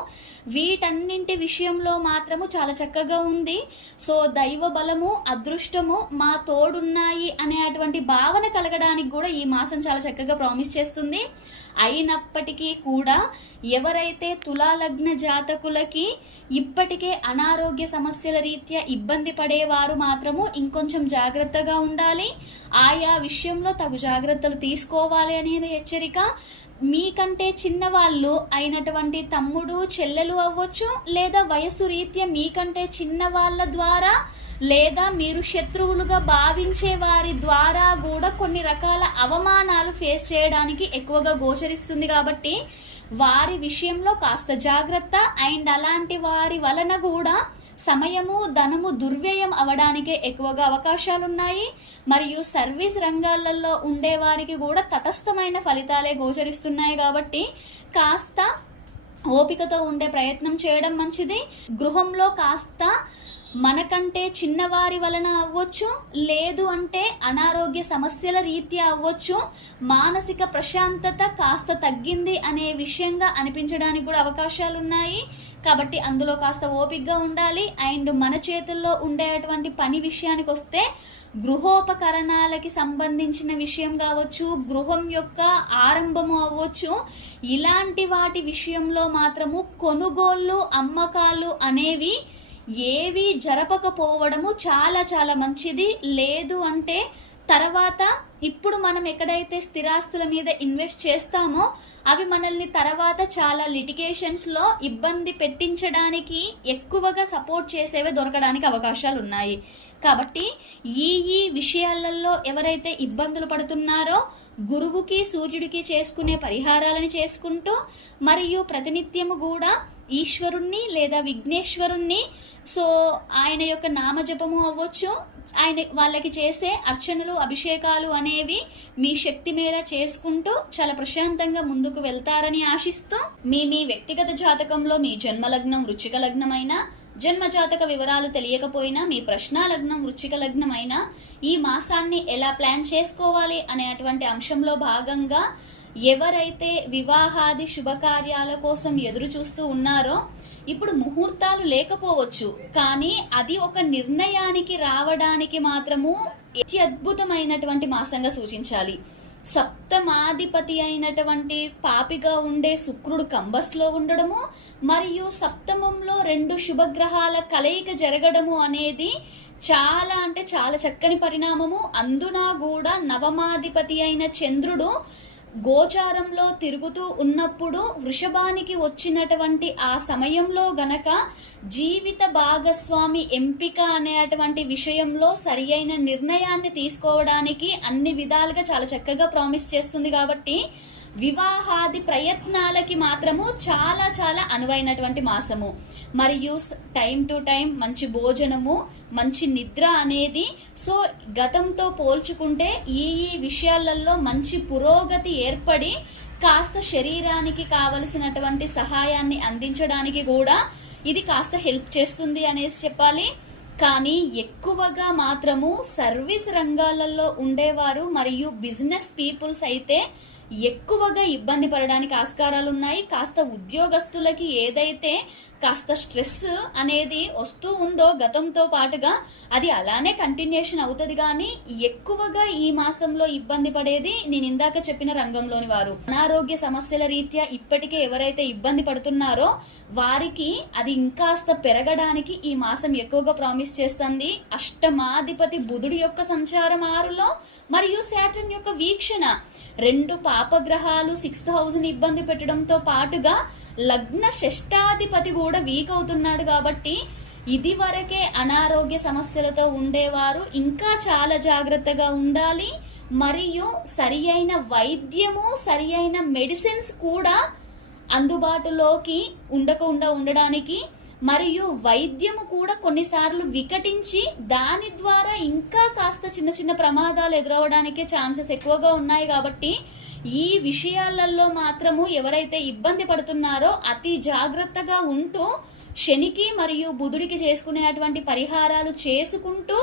వీటన్నింటి విషయంలో మాత్రము చాలా చక్కగా ఉంది. సో దైవ బలము, అదృష్టము మా తోడున్నాయి అనేటువంటి భావన కలగడానికి కూడా ఈ మాసం చాలా చక్కగా ప్రామిస్ చేస్తుంది. అయినప్పటికీ కూడా ఎవరైతే తులాలగ్న జాతకులకి ఇప్పటికే అనారోగ్య సమస్యల రీత్యా ఇబ్బంది పడేవారు మాత్రము ఇంకొంచెం జాగ్రత్తగా ఉండాలి. ఆయా విషయంలో తగు జాగ్రత్తలు తీసుకోవాలి అనేది హెచ్చరిక. మీకంటే చిన్నవాళ్ళు అయినటువంటి తమ్ముడు, చెల్లెలు అవ్వచ్చు, లేదా వయస్సు రీత్యా మీకంటే చిన్న వాళ్ళ ద్వారా లేదా మీరు శత్రువులుగా భావించే వారి ద్వారా కూడా కొన్ని రకాల అవమానాలు ఫేస్ చేయడానికి ఎక్కువగా గోచరిస్తుంది. కాబట్టి వారి విషయంలో కాస్త జాగ్రత్త. అండ్ అలాంటి వారి వలన కూడా సమయము, ధనము దుర్వ్యయం అవడానికే ఎక్కువగా అవకాశాలున్నాయి. మరియు సర్వీస్ రంగాలలో ఉండే వారికి కూడా తటస్థమైన ఫలితాలే గోచరిస్తున్నాయి. కాబట్టి కాస్త ఓపికతో ఉండే ప్రయత్నం చేయడం మంచిది. గృహంలో కాస్త మనకంటే చిన్నవారి వలన అవ్వచ్చు, లేదు అంటే అనారోగ్య సమస్యల రీత్యా అవ్వచ్చు, మానసిక ప్రశాంతత కాస్త తగ్గింది అనే విషయంగా అనిపించడానికి కూడా అవకాశాలు ఉన్నాయి. కాబట్టి అందులో కాస్త ఓపికగా ఉండాలి. అండ్ మన చేతుల్లో ఉండేటువంటి పని విషయానికి వస్తే గృహోపకరణాలకి సంబంధించిన విషయం కావచ్చు, గృహం యొక్క ఆరంభము అవ్వచ్చు, ఇలాంటి వాటి విషయంలో మాత్రము కొనుగోళ్ళు, అమ్మకాలు అనేవి ఏవి జరపకపోవడము చాలా చాలా మంచిది. లేదు అంటే తర్వాత ఇప్పుడు మనం ఎక్కడైతే స్థిరాస్తుల మీద ఇన్వెస్ట్ చేస్తామో అవి మనల్ని తర్వాత చాలా లిటిగేషన్స్లో ఇబ్బంది పెట్టించడానికి ఎక్కువగా సపోర్ట్ చేసేవే దొరకడానికి అవకాశాలు ఉన్నాయి. కాబట్టి ఈ విషయాలలో ఎవరైతే ఇబ్బందులు పడుతున్నారో గురువుకి, సూర్యుడికి చేసుకునే పరిహారాలను చేసుకుంటూ మరియు ప్రతినిత్యము కూడా ఈశ్వరుణ్ణి లేదా విఘ్నేశ్వరుణ్ణి సో ఆయన యొక్క నామజపము అవ్వచ్చు, ఆయన వాళ్ళకి చేసే అర్చనలు, అభిషేకాలు అనేవి మీ శక్తి మేర చేసుకుంటూ చాలా ప్రశాంతంగా ముందుకు వెళ్తారని ఆశిస్తూ మీ వ్యక్తిగత జాతకంలో మీ జన్మలగ్నం వృశ్చిక లగ్నమైనా, జన్మజాతక వివరాలు తెలియకపోయినా మీ ప్రశ్న లగ్నం వృశ్చిక లగ్నమైనా ఈ మాసాన్ని ఎలా ప్లాన్ చేసుకోవాలి అనేటువంటి అంశంలో భాగంగా ఎవరైతే వివాహాది శుభకార్యాల కోసం ఎదురు చూస్తూ ఉన్నారో ఇప్పుడు ముహూర్తాలు లేకపోవచ్చు, కానీ అది ఒక నిర్ణయానికి రావడానికి మాత్రము అత్యద్భుతమైనటువంటి మాసంగా సూచించాలి. సప్తమాధిపతి అయినటువంటి పాపిగా ఉండే శుక్రుడు కంబస్లో ఉండడము మరియు సప్తమంలో 2 శుభగ్రహాల కలయిక జరగడము అనేది చాలా అంటే చాలా చక్కని పరిణామము. అందున కూడా నవమాధిపతి అయిన చంద్రుడు గోచారంలో తిరుగుతూ ఉన్నప్పుడు వృషభానికి వచ్చినటువంటి ఆ సమయంలో గనక జీవిత భాగస్వామి ఎంపిక అనేటువంటి విషయంలో సరి అయిన నిర్ణయాన్ని తీసుకోవడానికి అన్ని విధాలుగా చాలా చక్కగా ప్రామిస్ చేస్తుంది. కాబట్టి వివాహాది ప్రయత్నాలకి మాత్రము చాలా చాలా అనువైనటువంటి మాసము. మరియు టైం టు టైం మంచి భోజనము, మంచి నిద్ర అనేది సో గతంతో పోల్చుకుంటే ఈ విషయాలలో మంచి పురోగతి ఏర్పడి కాస్త శరీరానికి కావలసినటువంటి సహాయాన్ని అందించడానికి కూడా ఇది కాస్త హెల్ప్ చేస్తుంది అనేసి చెప్పాలి. కానీ ఎక్కువగా మాత్రము సర్వీస్ రంగాలలో ఉండేవారు మరియు బిజినెస్ పీపుల్స్ అయితే ఎక్కువగా ఇబ్బంది పడడానికి ఆస్కారాలు ఉన్నాయి. కాస్త ఉద్యోగస్తులకి ఏదైతే కాస్త స్ట్రెస్ అనేది వస్తూ ఉందో గతంతో పాటుగా అది అలానే కంటిన్యూషన్ అవుతుంది. కానీ ఎక్కువగా ఈ మాసంలో ఇబ్బంది పడేది నేను ఇందాక చెప్పిన రంగంలోని వారు. అనారోగ్య సమస్యల రీత్యా ఇప్పటికే ఎవరైతే ఇబ్బంది పడుతున్నారో వారికి అది ఇంకాస్త పెరగడానికి ఈ మాసం ఎక్కువగా ప్రామిస్ చేస్తుంది. అష్టమాధిపతి బుధుడి యొక్క సంచారం 6లో మరియు శాటర్న్ యొక్క వీక్షణ, 2 పాపగ్రహాలు 6th హౌస్ని ఇబ్బంది పెట్టడంతో పాటుగా లగ్న షష్టాధిపతి కూడా వీక్ అవుతున్నాడు. కాబట్టి ఇది వరకే అనారోగ్య సమస్యలతో ఉండేవారు ఇంకా చాలా జాగ్రత్తగా ఉండాలి. మరియు సరి అయిన వైద్యము, సరి అయిన మెడిసిన్స్ కూడా అందుబాటులోకి ఉండకుండా ఉండడానికి, మరియు వైద్యము కూడా కొన్నిసార్లు వికటించి దాని ద్వారా ఇంకా కాస్త చిన్న చిన్న ప్రమాదాలు ఎదురవడానికే ఛాన్సెస్ ఎక్కువగా ఉన్నాయి. కాబట్టి ఈ విషయాలలో మాత్రము ఎవరైతే ఇబ్బంది పడుతున్నారో అతి జాగ్రత్తగా ఉంటూ శనికి మరియు బుధుడికి చేసుకునేటువంటి పరిహారాలు చేసుకుంటూ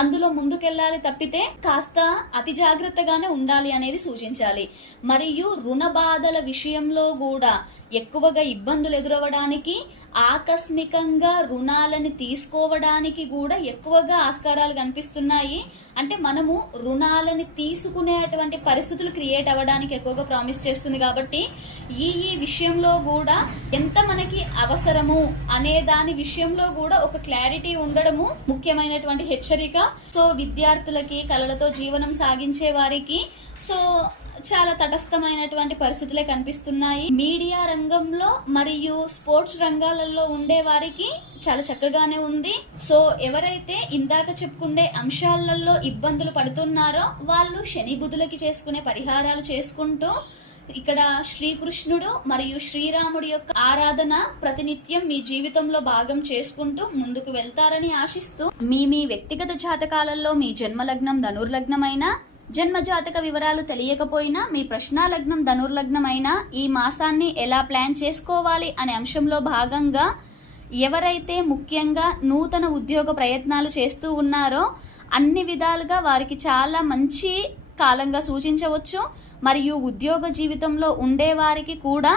అందులో ముందుకెళ్ళాలి తప్పితే కాస్త అతి జాగ్రత్తగానే ఉండాలి అనేది సూచించాలి. మరియు రుణ బాధల విషయంలో కూడా ఎక్కువగా ఇబ్బందులు ఎదురవడానికి, ఆకస్మికంగా రుణాలని తీసుకోవడానికి కూడా ఎక్కువగా ఆస్కారాలు కనిపిస్తున్నాయి. అంటే మనము రుణాలని తీసుకునేటువంటి పరిస్థితులు క్రియేట్ అవ్వడానికి ఎక్కువగా ప్రామిస్ చేస్తుంది. కాబట్టి ఈ విషయంలో కూడా ఎంత మనకి అవసరము అనే దాని విషయంలో కూడా ఒక క్లారిటీ ఉండడము ముఖ్యమైనటువంటి హెచ్చరిక. సో విద్యార్థులకి, కళలతో జీవనం సాగించే వారికి సో చాలా తటస్థమైనటువంటి పరిస్థితులే కనిపిస్తున్నాయి. మీడియా రంగంలో మరియు స్పోర్ట్స్ రంగాలలో ఉండే వారికి చాలా చక్కగానే ఉంది. సో ఎవరైతే ఇందాక చెప్పుకునే అంశాలలో ఇబ్బందులు పడుతున్నారో వాళ్ళు శని బుధులకి చేసుకునే పరిహారాలు చేసుకుంటూ ఇక్కడ శ్రీకృష్ణుడు మరియు శ్రీరాముడి యొక్క ఆరాధన ప్రతినిత్యం మీ జీవితంలో భాగం చేసుకుంటూ ముందుకు వెళ్తారని ఆశిస్తూ మీ వ్యక్తిగత జాతకాలలో మీ జన్మలగ్నం ధనుర్లగ్నం అయినా, జన్మ జాతక వివరాలు తెలియకపోయినా, మీ ప్రశ్న లగ్నం ధనుర్లగ్నం అయినా ఈ మాసాన్ని ఎలా ప్లాన్ చేసుకోవాలి అనే అంశంలో భాగంగా ఎవరైతే ముఖ్యంగా నూతన ఉద్యోగ ప్రయత్నాలు చేస్తూ ఉన్నారో అన్ని విధాలుగా వారికి చాలా మంచి కాలంగా సూచించవచ్చు. మరియు ఉద్యోగ జీవితంలో ఉండే వారికి కూడా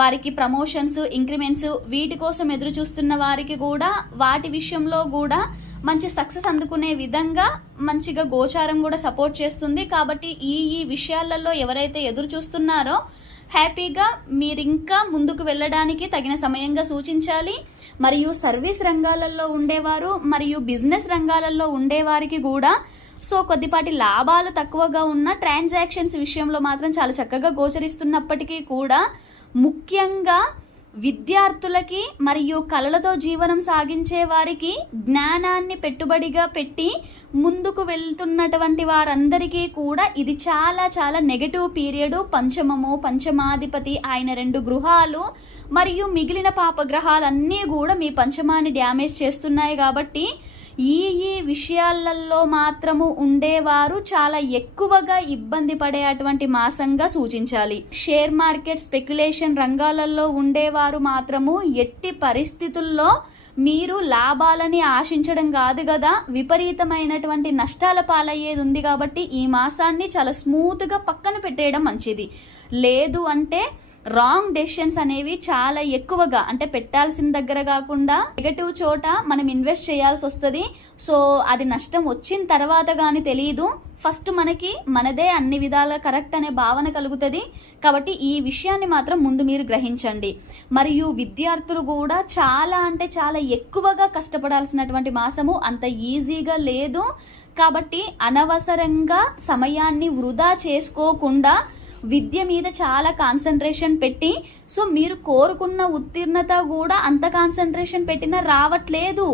వారికి ప్రమోషన్స్, ఇంక్రిమెంట్స్ వీటి కోసం ఎదురు చూస్తున్న వారికి కూడా వాటి విషయంలో కూడా మంచి సక్సెస్ అందుకునే విధంగా మంచిగా గోచారం కూడా సపోర్ట్ చేస్తుంది. కాబట్టి ఈ విషయాలలో ఎవరైతే ఎదురు చూస్తున్నారో హ్యాపీగా మీరు ఇంకా ముందుకు వెళ్ళడానికి తగిన సమయంగా సూచించాలి. మరియు సర్వీస్ రంగాలలో ఉండేవారు మరియు బిజినెస్ రంగాలలో ఉండేవారికి కూడా సో కొద్దిపాటి లాభాలు తక్కువగా ఉన్న ట్రాన్సాక్షన్స్ విషయంలో మాత్రం చాలా చక్కగా గోచరిస్తున్నప్పటికీ కూడా ముఖ్యంగా విద్యార్థులకి మరియు కళలతో జీవనం సాగించే వారికి జ్ఞానాన్ని పెట్టుబడిగా పెట్టి ముందుకు వెళ్తున్నటువంటి వారందరికీ కూడా ఇది చాలా చాలా నెగటివ్ పీరియడ్. పంచమాధిపతి ఆయన 2 గృహాలు మరియు మిగిలిన పాపగ్రహాలన్నీ కూడా మీ పంచమాన్ని డ్యామేజ్ చేస్తున్నాయి. కాబట్టి ఈ విషయాలలో మాత్రము ఉండేవారు చాలా ఎక్కువగా ఇబ్బంది పడేటువంటి మాసంగా సూచించాలి. షేర్ మార్కెట్, స్పెక్యులేషన్ రంగాలలో ఉండేవారు మాత్రము ఎట్టి పరిస్థితుల్లో మీరు లాభాలని ఆశించడం కాదు కదా, విపరీతమైనటువంటి నష్టాల పాలయ్యేది ఉంది. కాబట్టి ఈ మాసాన్ని చాలా స్మూత్గా పక్కన పెట్టేయడం మంచిది. లేదు అంటే రాంగ్ డెసిషన్స్ అనేవి చాలా ఎక్కువగా, అంటే పెట్టాల్సిన దగ్గర కాకుండా నెగటివ్ చోట మనం ఇన్వెస్ట్ చేయాల్సి వస్తుంది. సో అది నష్టం వచ్చిన తర్వాత కానీ తెలియదు, ఫస్ట్ మనదే అన్ని విధాలుగా కరెక్ట్ అనే భావన కలుగుతుంది. కాబట్టి ఈ విషయాన్ని మాత్రం ముందు మీరు గ్రహించండి. మరియు విద్యార్థులు కూడా చాలా అంటే చాలా ఎక్కువగా కష్టపడాల్సినటువంటి మాసము, అంత ఈజీగా లేదు. కాబట్టి అనవసరంగా సమయాన్ని వృధా చేసుకోకుండా విద్య మీద చాలా కాన్సన్ట్రేషన్ పెట్టి, సో మీరు కోరుకున్న ఉత్తీర్ణత కూడా అంత కాన్సన్ట్రేషన్ పెట్టినా రావట్లేదు.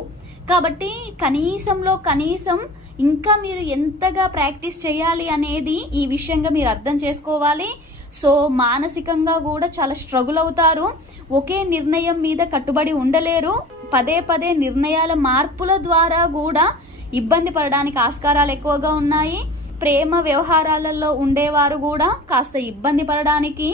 కాబట్టి కనీసం ఇంకా మీరు ఎంతగా ప్రాక్టీస్ చేయాలి అనేది ఈ విషయంగా మీరు అర్థం చేసుకోవాలి. సో మానసికంగా కూడా చాలా స్ట్రగుల్ అవుతారు. ఒకే నిర్ణయం మీద కట్టుబడి ఉండలేరు. పదే నిర్ణయాల మార్పుల ద్వారా కూడా ఇబ్బంది పడడానికి ఆస్కారాలు ఎక్కువగా ఉన్నాయి. ప్రేమ వ్యవహారాలలో ఉండేవారు కూడా కాస్త ఇబ్బంది పడడానికి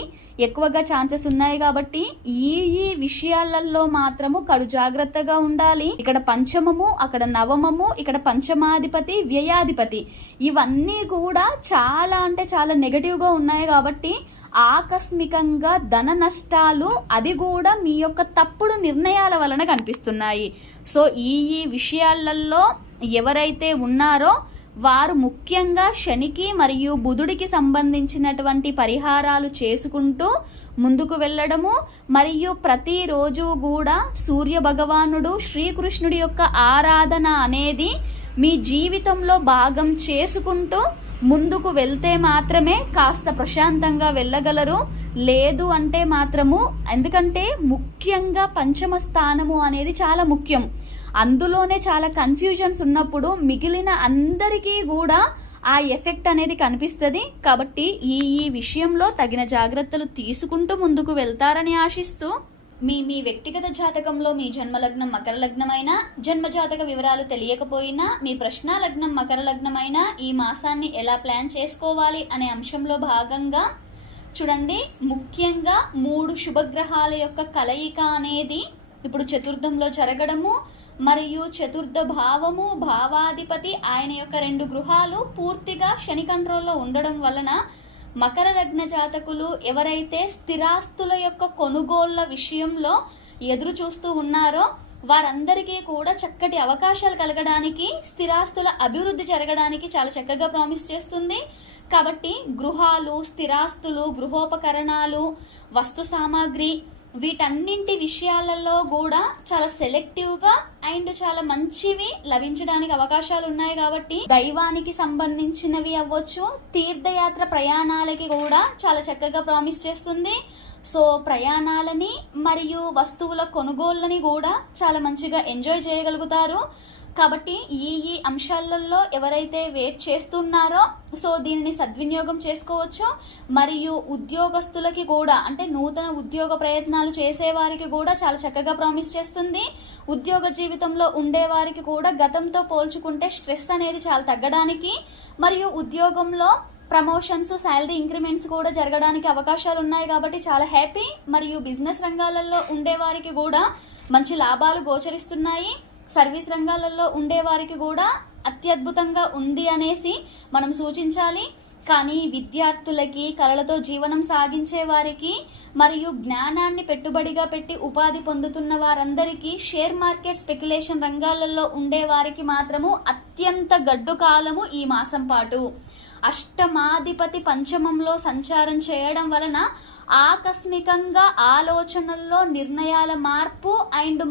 ఎక్కువగా ఛాన్సెస్ ఉన్నాయి కాబట్టి ఈ విషయాలలో మాత్రము కడు జాగ్రత్తగా ఉండాలి. ఇక్కడ పంచమము, అక్కడ నవమము, ఇక్కడ పంచమాధిపతి, వ్యయాధిపతి ఇవన్నీ కూడా చాలా అంటే చాలా నెగటివ్ గా ఉన్నాయి కాబట్టి ఆకస్మికంగా ధన నష్టాలు అది కూడా మీ యొక్క తప్పుడు నిర్ణయాల వలన కనిపిస్తున్నాయి. సో ఈ విషయాలలో ఎవరైతే ఉన్నారో వారు ముఖ్యంగా శనికి మరియు బుధుడికి సంబంధించినటువంటి పరిహారాలు చేసుకుంటూ ముందుకు వెళ్ళడము, మరియు ప్రతిరోజు కూడా సూర్య భగవానుడు శ్రీకృష్ణుడి యొక్క ఆరాధన అనేది మీ జీవితంలో భాగం చేసుకుంటూ ముందుకు వెళ్తే మాత్రమే కాస్త ప్రశాంతంగా వెళ్ళగలరు. లేదు అంటే మాత్రము, ఎందుకంటే ముఖ్యంగా పంచమ స్థానము అనేది చాలా ముఖ్యం, అందులోనే చాలా కన్ఫ్యూజన్స్ ఉన్నప్పుడు మిగిలిన అందరికీ కూడా ఆ ఎఫెక్ట్ అనేది కనిపిస్తుంది. కాబట్టి ఈ విషయంలో తగిన జాగ్రత్తలు తీసుకుంటూ ముందుకు వెళ్తారని ఆశిస్తూ, మీ వ్యక్తిగత జాతకంలో మీ జన్మలగ్నం మకర లగ్నమైనా, జన్మజాతక వివరాలు తెలియకపోయినా, మీ ప్రశ్న లగ్నం మకర లగ్నమైనా ఈ మాసాన్ని ఎలా ప్లాన్ చేసుకోవాలి అనే అంశంలో భాగంగా చూడండి, ముఖ్యంగా 3 శుభగ్రహాల యొక్క కలయిక అనేది ఇప్పుడు చతుర్థంలో జరగడము, మరియు చతుర్థ భావము, భావాధిపతి ఆయన యొక్క 2 గృహాలు పూర్తిగా శని కంట్రోల్లో ఉండడం వలన మకర లగ్న జాతకులు ఎవరైతే స్థిరాస్తుల యొక్క కొనుగోళ్ల విషయంలో ఎదురు చూస్తూ ఉన్నారో వారందరికీ కూడా చక్కటి అవకాశాలు కలగడానికి, స్థిరాస్తుల అభివృద్ధి జరగడానికి చాలా చక్కగా ప్రామిస్ చేస్తుంది. కాబట్టి గృహాలు, స్థిరాస్తులు, గృహోపకరణాలు, వస్తు సామాగ్రి వీటన్నింటి విషయాలలో కూడా చాలా సెలెక్టివ్గా అండ్ చాలా మంచివి లభించడానికి అవకాశాలు ఉన్నాయి. కాబట్టి దైవానికి సంబంధించినవి అవ్వచ్చు, తీర్థయాత్ర ప్రయాణాలకి కూడా చాలా చక్కగా ప్రామిస్ చేస్తుంది. సో ప్రయాణాలని మరియు వస్తువుల కొనుగోళ్ళని కూడా చాలా మంచిగా ఎంజాయ్ చేయగలుగుతారు. కాబట్టి ఈ అంశాలలో ఎవరైతే వెయిట్ చేస్తున్నారో సో దీనిని సద్వినియోగం చేసుకోవచ్చు. మరియు ఉద్యోగస్తులకి కూడా, అంటే నూతన ఉద్యోగ ప్రయత్నాలు చేసేవారికి కూడా చాలా చక్కగా ప్రామిస్ చేస్తుంది. ఉద్యోగ జీవితంలో ఉండేవారికి కూడా గతంతో పోల్చుకుంటే స్ట్రెస్ అనేది చాలా తగ్గడానికి, మరియు ఉద్యోగంలో ప్రమోషన్స్, శాలరీ ఇంక్రిమెంట్స్ కూడా జరగడానికి అవకాశాలు ఉన్నాయి. కాబట్టి చాలా హ్యాపీ. మరియు బిజినెస్ రంగాలలో ఉండేవారికి కూడా మంచి లాభాలు గోచరిస్తున్నాయి. సర్వీస్ రంగాలలో ఉండేవారికి కూడా అత్యద్భుతంగా ఉంది అనేసి మనం సూచించాలి. కానీ విద్యార్థులకి, కళలతో జీవనం సాగించే వారికి, మరియు జ్ఞానాన్ని పెట్టుబడిగా పెట్టి ఉపాధి పొందుతున్న వారందరికీ, షేర్ మార్కెట్, స్పెక్యులేషన్ రంగాలలో ఉండేవారికి మాత్రము అత్యంత గడ్డు కాలము ఈ మాసం పాటు. అష్టమాధిపతి పంచమంలో సంచారం చేయడం వలన ఆకస్మికంగా ఆలోచనల్లో నిర్ణయాల మార్పు అండ్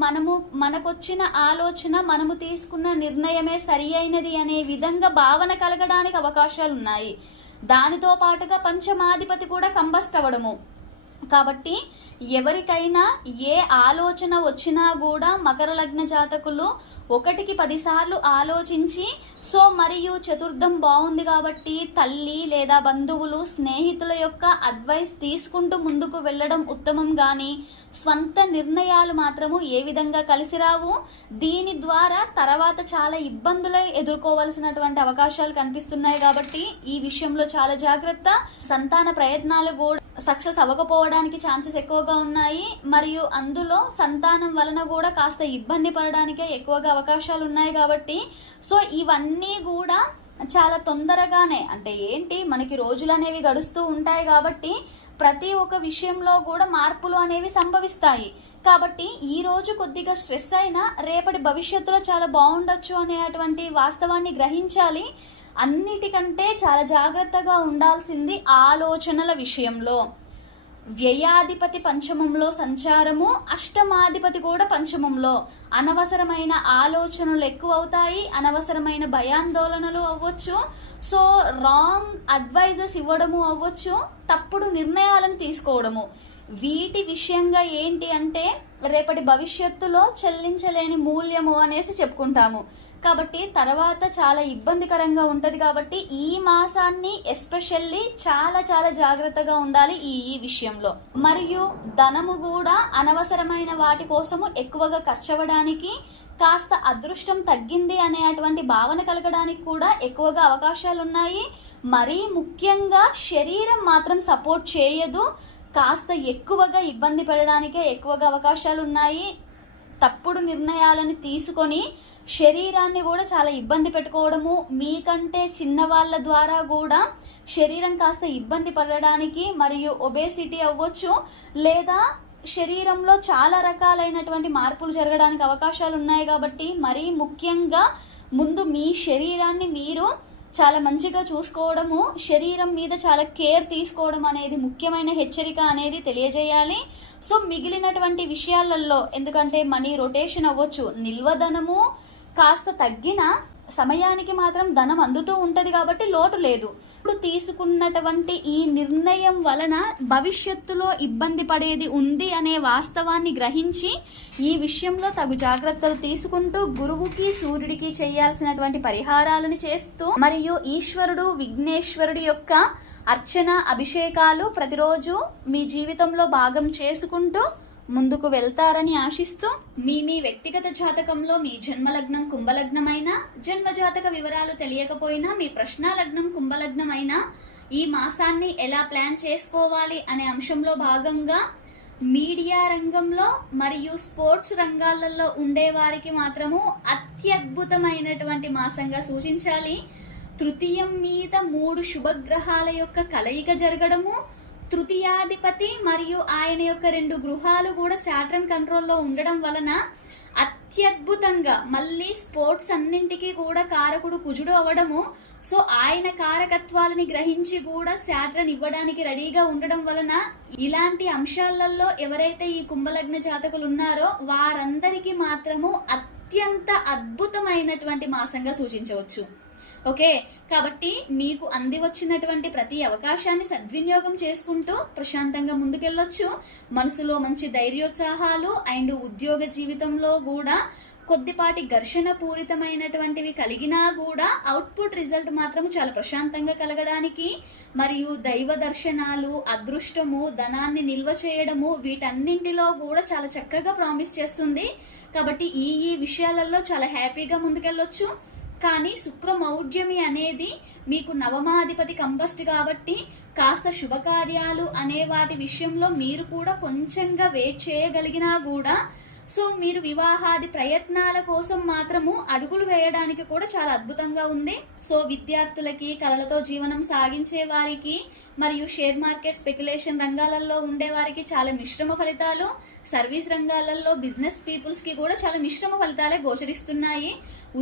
మనకొచ్చిన ఆలోచన మనము తీసుకున్న నిర్ణయమే సరి అయినది అనే విధంగా భావన కలగడానికి అవకాశాలు ఉన్నాయి. దానితో పాటుగా పంచమాధిపతి కూడా కంబస్ట్ అవ్వడము. కాబట్టి ఎవరికైనా ఏ ఆలోచన వచ్చినా కూడా మకర లగ్న జాతకులు 1కి 10 సార్లు ఆలోచించి, సో మరియు చతుర్థం బాగుంది కాబట్టి తల్లి లేదా బంధువులు, స్నేహితుల యొక్క అడ్వైస్ తీసుకుంటూ ముందుకు వెళ్ళడం ఉత్తమం. కానీ స్వంత నిర్ణయాలు మాత్రము ఏ విధంగా కలిసి రావు. దీని ద్వారా తర్వాత చాలా ఇబ్బందులు ఎదుర్కోవలసినటువంటి అవకాశాలు కనిపిస్తున్నాయి. కాబట్టి ఈ విషయంలో చాలా జాగ్రత్త. సంతాన ప్రయత్నాలు కూడా సక్సెస్ అవ్వకపోవడానికి ఛాన్సెస్ ఎక్కువగా ఉన్నాయి. మరియు అందులో సంతానం వలన కూడా కాస్త ఇబ్బంది పడడానికే ఎక్కువగా అవకాశాలు ఉన్నాయి. కాబట్టి సో ఇవన్నీ కూడా చాలా తొందరగానే, అంటే ఏంటి, మనకి రోజులు అనేవి గడుస్తూ ఉంటాయి కాబట్టి ప్రతి ఒక్క విషయంలో కూడా మార్పులు అనేవి సంభవిస్తాయి. కాబట్టి ఈ రోజు కొద్దిగా స్ట్రెస్ అయినా రేపటి భవిష్యత్తులో చాలా బాగుండొచ్చు అనేటువంటి వాస్తవాన్ని గ్రహించాలి. అన్నిటికంటే చాలా జాగ్రత్తగా ఉండాల్సింది ఆలోచనల విషయంలో. వ్యయాధిపతి పంచమంలో సంచారము, అష్టమాధిపతి కూడా పంచమంలో. అనవసరమైన ఆలోచనలు ఎక్కువ అవుతాయి, అనవసరమైన భయాందోళనలు అవ్వచ్చు. సో రాంగ్ అడ్వైజెస్ ఇవ్వడము అవ్వచ్చు, తప్పుడు నిర్ణయాలను తీసుకోవడము. వీటి విషయంగా ఏంటి అంటే రేపటి భవిష్యత్తులో చెల్లించలేని మూల్యము అనేసి చెప్పుకుంటాము. కాబట్టి తర్వాత చాలా ఇబ్బందికరంగా ఉంటుంది. కాబట్టి ఈ మాసాన్ని ఎస్పెషల్లీ చాలా చాలా జాగ్రత్తగా ఉండాలి ఈ విషయంలో. మరియు ధనము కూడా అనవసరమైన వాటి కోసము ఎక్కువగా ఖర్చు అవ్వడానికి, కాస్త అదృష్టం తగ్గింది అనేటువంటి భావన కలగడానికి కూడా ఎక్కువగా అవకాశాలు ఉన్నాయి. మరీ ముఖ్యంగా శరీరం మాత్రం సపోర్ట్ చేయదు. కాస్త ఎక్కువగా ఇబ్బంది పడడానికే ఎక్కువగా అవకాశాలు ఉన్నాయి. తప్పుడు నిర్ణయాలను తీసుకొని శరీరాన్ని కూడా చాలా ఇబ్బంది పెట్టుకోవడము, మీకంటే చిన్నవాళ్ళ ద్వారా కూడా శరీరం కాస్త ఇబ్బంది పడడానికి మరియు ఒబేసిటీ అవ్వచ్చు, లేదా శరీరంలో చాలా రకాలైనటువంటి మార్పులు జరగడానికి అవకాశాలు ఉన్నాయి. కాబట్టి మరీ ముఖ్యంగా ముందు మీ శరీరాన్ని మీరు చాలా మంచిగా చూసుకోవడము, శరీరం మీద చాలా కేర్ తీసుకోవడం అనేది ముఖ్యమైన హెచ్చరిక అనేది తెలియజేయాలి. సో మిగిలినటువంటి విషయాలలో, ఎందుకంటే మనీ రొటేషన్ అవ్వచ్చు, నిల్వధనము కాస్త తగ్గిన సమయానికి మాత్రం ధనం అందుతూ ఉంటుంది కాబట్టి లోటు లేదు. ఇప్పుడు తీసుకున్నటువంటి ఈ నిర్ణయం వలన భవిష్యత్తులో ఇబ్బంది పడేది ఉంది అనే వాస్తవాన్ని గ్రహించి ఈ విషయంలో తగు జాగ్రత్తలు తీసుకుంటూ గురువుకి సూర్యుడికి చేయాల్సినటువంటి పరిహారాలను చేస్తూ మరియు ఈశ్వరుడు విఘ్నేశ్వరుడి యొక్క అర్చన అభిషేకాలు ప్రతిరోజు మీ జీవితంలో భాగం చేసుకుంటూ ముందుకు వెళ్తారని ఆశిస్తూ మీ వ్యక్తిగత జాతకంలో మీ జన్మలగ్నం కుంభలగ్నమైనా, జన్మజాతక వివరాలు తెలియకపోయినా, మీ ప్రశ్నాలగ్నం కుంభలగ్నమైనా ఈ మాసాన్ని ఎలా ప్లాన్ చేసుకోవాలి అనే అంశంలో భాగంగా మీడియా రంగంలో మరియు స్పోర్ట్స్ రంగాలలో ఉండే వారికి మాత్రము అత్యద్భుతమైనటువంటి మాసంగా సూచించాలి. తృతీయం మీద 3 శుభగ్రహాల యొక్క కలయిక జరగడము, తృతీయాధిపతి మరియు ఆయన యొక్క 2 గృహాలు కూడా శాటర్న్ కంట్రోల్లో ఉండడం వలన అత్యద్భుతంగా మళ్ళీ స్పోర్ట్స్ అన్నింటికీ కూడా కారకుడు కుజుడు అవ్వడము, సో ఆయన కారకత్వాలని గ్రహించి కూడా శాటర్న్ ఇవ్వడానికి రెడీగా ఉండడం వలన ఇలాంటి అంశాలలో ఎవరైతే ఈ కుంభలగ్న జాతకులు ఉన్నారో వారందరికీ మాత్రము అత్యంత అద్భుతమైనటువంటి మాసంగా సూచించవచ్చు. ఓకే, కాబట్టి మీకు అంది వచ్చినటువంటి ప్రతి అవకాశాన్ని సద్వినియోగం చేసుకుంటూ ప్రశాంతంగా ముందుకెళ్ళొచ్చు. మనసులో మంచి ధైర్యోత్సాహాలు అండ్ ఉద్యోగ జీవితంలో కూడా కొద్దిపాటి ఘర్షణ పూరితమైనటువంటివి కలిగినా కూడా అవుట్పుట్ రిజల్ట్ మాత్రం చాలా ప్రశాంతంగా కలగడానికి మరియు దైవ దర్శనాలు, అదృష్టము, ధనాన్ని నిల్వ చేయడము వీటన్నింటిలో కూడా చాలా చక్కగా ప్రామిస్ చేస్తుంది. కాబట్టి ఈ విషయాలలో చాలా హ్యాపీగా ముందుకెళ్ళొచ్చు. కానీ శుక్రమౌఢ్యమి అనేది మీకు నవమాధిపతి కంబస్ట్ కాబట్టి కాస్త శుభకార్యాలు అనే వాటి విషయంలో మీరు కూడా కొంచెంగా వెయిట్ చేయగలిగినా కూడా సో మీరు వివాహాది ప్రయత్నాల కోసం మాత్రము అడుగులు వేయడానికి కూడా చాలా అద్భుతంగా ఉంది. సో విద్యార్థులకి, కళలతో జీవనం సాగించే వారికి మరియు షేర్ మార్కెట్ స్పెక్యులేషన్ రంగాలలో ఉండే వారికి చాలా మిశ్రమ ఫలితాలు, సర్వీస్ రంగాలలో బిజినెస్ పీపుల్స్ కి కూడా చాలా మిశ్రమ ఫలితాలే గోచరిస్తున్నాయి.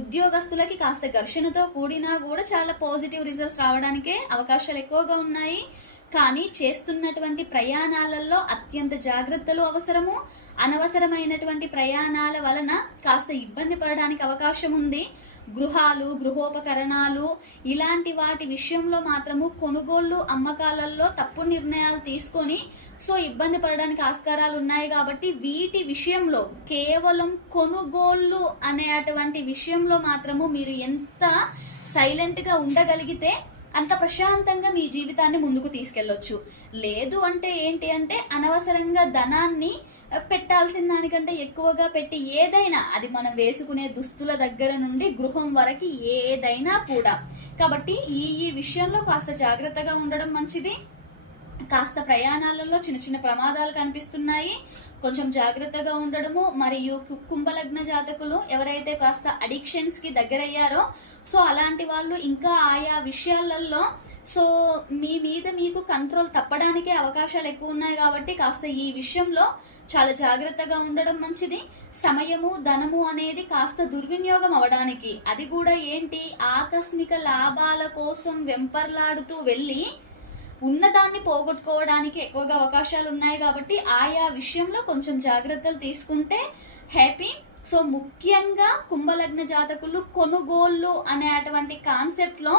ఉద్యోగస్తులకి కాస్త ఘర్షణతో కూడినా కూడా చాలా పాజిటివ్ రిజల్ట్స్ రావడానికే అవకాశాలు ఎక్కువగా ఉన్నాయి. కానీ చేస్తున్నటువంటి ప్రయాణాలలో అత్యంత జాగ్రత్తలు అవసరము. అనవసరమైనటువంటి ప్రయాణాల వలన కాస్త ఇబ్బంది పడడానికి అవకాశం ఉంది. గృహాలు, గృహోపకరణాలు ఇలాంటి వాటి విషయంలో మాత్రము కొనుగోళ్లు, అమ్మకాలలో తప్పు నిర్ణయాలు తీసుకొని సో ఇబ్బంది పడడానికి ఆస్కారాలు ఉన్నాయి. కాబట్టి వీటి విషయంలో కేవలం కొనుగోళ్లు అనేటువంటి విషయంలో మాత్రము మీరు ఎంత సైలెంట్ గా ఉండగలిగితే అంత ప్రశాంతంగా మీ జీవితాన్ని ముందుకు తీసుకెళ్లొచ్చు. లేదు అంటే ఏంటి అంటే అనవసరంగా ధనాన్ని పెట్టాల్సిన దానికంటే ఎక్కువగా పెట్టి ఏదైనా, అది మనం వేసుకునే దుస్తుల దగ్గర నుండి గృహం వరకు ఏదైనా కూడా. కాబట్టి ఈ విషయంలో కాస్త జాగ్రత్తగా ఉండడం మంచిది. కాస్త ప్రయాణాలలో చిన్న చిన్న ప్రమాదాలు కనిపిస్తున్నాయి, కొంచెం జాగ్రత్తగా ఉండడము. మరియు కుంభలగ్న జాతకులు ఎవరైతే కాస్త అడిక్షన్స్ కి దగ్గరయ్యారో సో అలాంటి వాళ్ళు ఇంకా ఆయా విషయాలలో సో మీ మీద మీకు కంట్రోల్ తప్పడానికే అవకాశాలు ఎక్కువ ఉన్నాయి. కాబట్టి కాస్త ఈ విషయంలో చాలా జాగ్రత్తగా ఉండడం మంచిది. సమయము, ధనము అనేది కాస్త దుర్వినియోగం అవడానికి, అది కూడా ఏంటి ఆకస్మిక లాభాల కోసం వెంపర్లాడుతూ వెళ్ళి ఉన్నదాన్ని పోగొట్టుకోవడానికి ఎక్కువగా అవకాశాలు ఉన్నాయి. కాబట్టి ఆయా విషయంలో కొంచెం జాగ్రత్తలు తీసుకుంటే హ్యాపీ. సో ముఖ్యంగా కుంభలగ్న జాతకులు కొనుగోళ్లు అనేటువంటి కాన్సెప్ట్ లో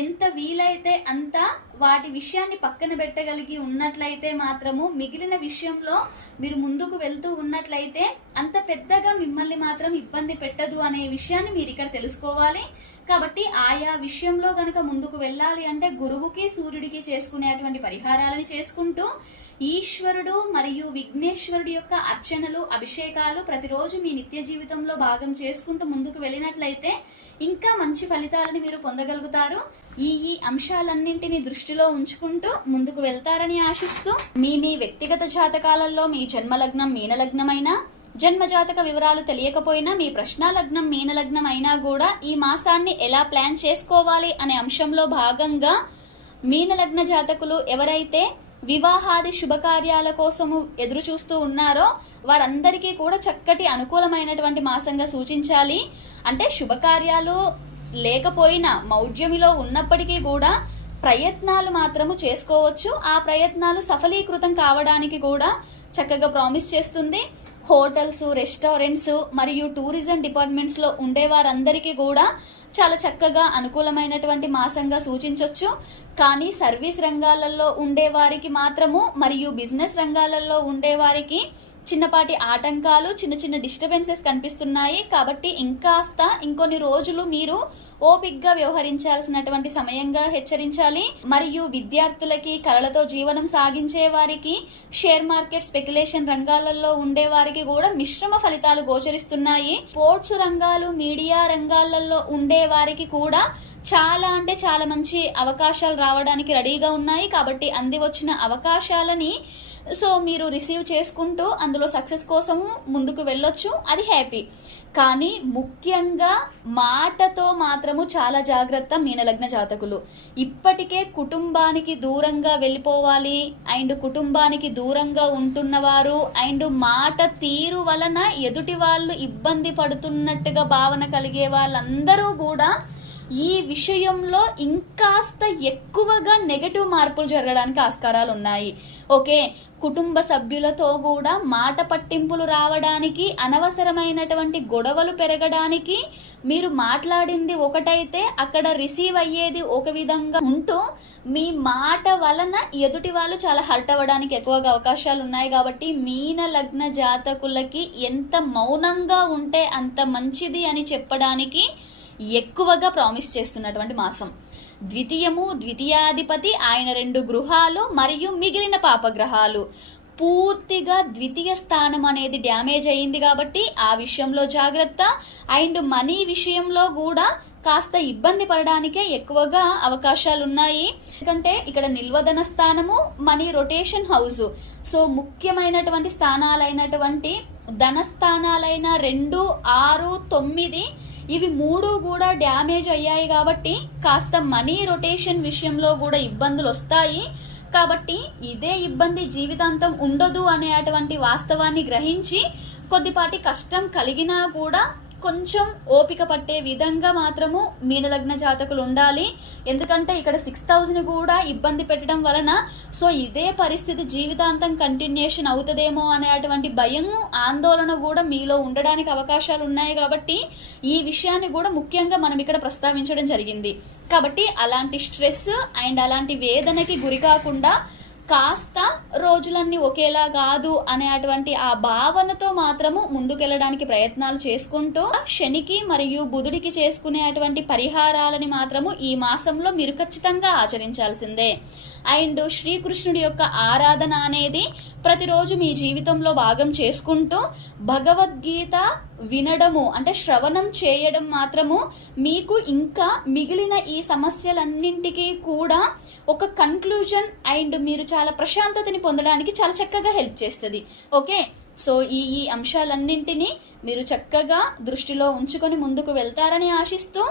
ఎంత వీలైతే అంత వాటి విషయాన్ని పక్కన పెట్టగలిగి ఉన్నట్లయితే మాత్రము మిగిలిన విషయంలో మీరు ముందుకు వెళ్తూ ఉన్నట్లయితే అంత పెద్దగా మిమ్మల్ని మాత్రం ఇబ్బంది పెట్టదు అనే విషయాన్ని మీరు ఇక్కడ తెలుసుకోవాలి. కాబట్టి ఆయా విషయంలో గనక ముందుకు వెళ్ళాలి అంటే గురువుకి, సూర్యుడికి చేసుకునేటువంటి పరిహారాలను చేసుకుంటూ ఈశ్వరుడు మరియు విఘ్నేశ్వరుడు యొక్క అర్చనలు, అభిషేకాలు ప్రతిరోజు మీ నిత్య జీవితంలో భాగం చేసుకుంటూ ముందుకు వెళ్ళినట్లయితే ఇంకా మంచి ఫలితాలను మీరు పొందగలుగుతారు. ఈ అంశాలన్నింటినీ దృష్టిలో ఉంచుకుంటూ ముందుకు వెళ్తారని ఆశిస్తూ, మీ వ్యక్తిగత జాతకాలలో మీ జన్మలగ్నం మీనలగ్నమైనా, జన్మజాతక వివరాలు తెలియకపోయినా, మీ ప్రశ్న లగ్నం మీనలగ్నం అయినా కూడా ఈ మాసాన్ని ఎలా ప్లాన్ చేసుకోవాలి అనే అంశంలో భాగంగా మీనలగ్న జాతకులు ఎవరైతే వివాహాది శుభకార్యాల కోసము ఎదురు చూస్తూ ఉన్నారో వారందరికీ కూడా చక్కటి అనుకూలమైనటువంటి మాసంగా సూచించాలి. అంటే శుభకార్యాలు లేకపోయినా, మౌఢ్యమిలో ఉన్నప్పటికీ కూడా ప్రయత్నాలు మాత్రము చేసుకోవచ్చు. ఆ ప్రయత్నాలు సఫలీకృతం కావడానికి కూడా చక్కగా ప్రామిస్ చేస్తుంది. హోటల్స్, రెస్టారెంట్స్ మరియు టూరిజం డిపార్ట్మెంట్స్లో ఉండే వారందరికీ కూడా చాలా చక్కగా అనుకూలమైనటువంటి మాసంగా సూచించవచ్చు. కానీ సర్వీస్ రంగాలలో ఉండే వారికి మాత్రము మరియు బిజినెస్ రంగాలలో ఉండే వారికి చిన్నపాటి ఆటంకాలు, చిన్న చిన్న డిస్టర్బెన్సెస్ కనిపిస్తున్నాయి. కాబట్టి ఇంకొన్ని రోజులు మీరు ఓపిక్గా వ్యవహరించాల్సినటువంటి సమయంగా హెచ్చరించాలి. మరియు విద్యార్థులకి, కళలతో జీవనం సాగించే వారికి, షేర్ మార్కెట్, స్పెక్యులేషన్ రంగాలలో ఉండే వారికి కూడా మిశ్రమ ఫలితాలు గోచరిస్తున్నాయి. స్పోర్ట్స్ రంగాలు, మీడియా రంగాలలో ఉండే వారికి కూడా చాలా మంచి అవకాశాలు రావడానికి రెడీగా ఉన్నాయి. కాబట్టి అంది వచ్చిన అవకాశాలని మీరు రిసీవ్ చేసుకుంటూ అందులో సక్సెస్ కోసము ముందుకు వెళ్ళొచ్చు. అది హ్యాపీ. కానీ ముఖ్యంగా మాటతో మాత్రము చాలా జాగ్రత్త మీనలగ్న జాతకులు. ఇప్పటికే కుటుంబానికి దూరంగా వెళ్ళిపోవాలి అండ్ కుటుంబానికి దూరంగా ఉంటున్నవారు అండ్ మాట తీరు వలన ఎదుటి వాళ్ళు ఇబ్బంది పడుతున్నట్టుగా భావన కలిగే వాళ్ళందరూ కూడా ఈ విషయంలో ఇంకాస్త ఎక్కువగా నెగటివ్ మార్పులు జరగడానికి ఆస్కారాలు ఉన్నాయి. ఓకే, కుటుంబ సభ్యులతో కూడా మాట పట్టింపులు రావడానికి, అనవసరమైనటువంటి గొడవలు పెరగడానికి, మీరు మాట్లాడింది ఒకటైతే అక్కడ రిసీవ్ అయ్యేది ఒక విధంగా ఉంటూ మీ మాట వలన ఎదుటి వాళ్ళు చాలా హర్ట్ అవ్వడానికి ఎక్కువగా అవకాశాలు ఉన్నాయి. కాబట్టి మీన లగ్న జాతకులకి ఎంత మౌనంగా ఉంటే అంత మంచిది అని చెప్పడానికి ఎక్కువగా ప్రామిస్ చేస్తున్నటువంటి మాసం. ద్వితీయాధిపతి, ఆయన 2 గృహాలు మరియు మిగిలిన పాపగ్రహాలు. పూర్తిగా ద్వితీయ స్థానం అనేది డ్యామేజ్ అయ్యింది కాబట్టి ఆ విషయంలో జాగ్రత్త. అండ్ మనీ విషయంలో కూడా కాస్త ఇబ్బంది పడడానికే ఎక్కువగా అవకాశాలు ఉన్నాయి. ఎందుకంటే ఇక్కడ నిల్వధన స్థానము, మనీ రొటేషన్ హౌస్. ముఖ్యమైనటువంటి స్థానాలైనటువంటి ధనస్థానాలైన 2, 6, 9 ఇవి 3 కూడా డ్యామేజ్ అయ్యాయి. కాబట్టి కాస్త మనీ రొటేషన్ విషయంలో కూడా ఇబ్బందులు వస్తాయి. కాబట్టి ఇదే ఇబ్బంది జీవితాంతం ఉండదు అనేటువంటి వాస్తవాన్ని గ్రహించి కొద్దిపాటి కష్టం కలిగినా కూడా కొంచెం ఓపిక పట్టే విధంగా మాత్రము మీనలగ్న జాతకులు ఉండాలి. ఎందుకంటే ఇక్కడ 6000 కూడా ఇబ్బంది పెట్టడం వలన ఇదే పరిస్థితి జీవితాంతం కంటిన్యూషన్ అవుతుందేమో అనేటువంటి భయం, ఆందోళన కూడా మీలో ఉండడానికి అవకాశాలు ఉన్నాయి. కాబట్టి ఈ విషయాన్ని కూడా ముఖ్యంగా మనం ఇక్కడ ప్రస్తావించడం జరిగింది. కాబట్టి అలాంటి స్ట్రెస్ అండ్ అలాంటి వేదనకి గురి కాకుండా కాస్త రోజులన్నీ ఒకేలా కాదు అనేటువంటి ఆ భావనతో మాత్రము ముందుకెళ్ళడానికి ప్రయత్నాలు చేసుకుంటూ శనికి మరియు బుధుడికి చేసుకునేటువంటి పరిహారాలని మాత్రము ఈ మాసంలో మీరు ఖచ్చితంగా ఆచరించాల్సిందే. అండ్ శ్రీకృష్ణుడి యొక్క ఆరాధన అనేది ప్రతిరోజు మీ జీవితంలో భాగం చేసుకుంటూ భగవద్గీత వినడము అంటే శ్రవణం చేయడం మాత్రము మీకు ఇంకా మిగిలిన ఈ సమస్యలన్నింటికీ కూడా ఒక కన్క్లూజన్ అండ్ మీరు చాలా ప్రశాంతతని పొందడానికి చాలా చక్కగా హెల్ప్ చేస్తుంది. ఓకే, ఈ అంశాలన్నింటినీ మీరు చక్కగా దృష్టిలో ఉంచుకొని ముందుకు వెళ్తారని ఆశిస్తూ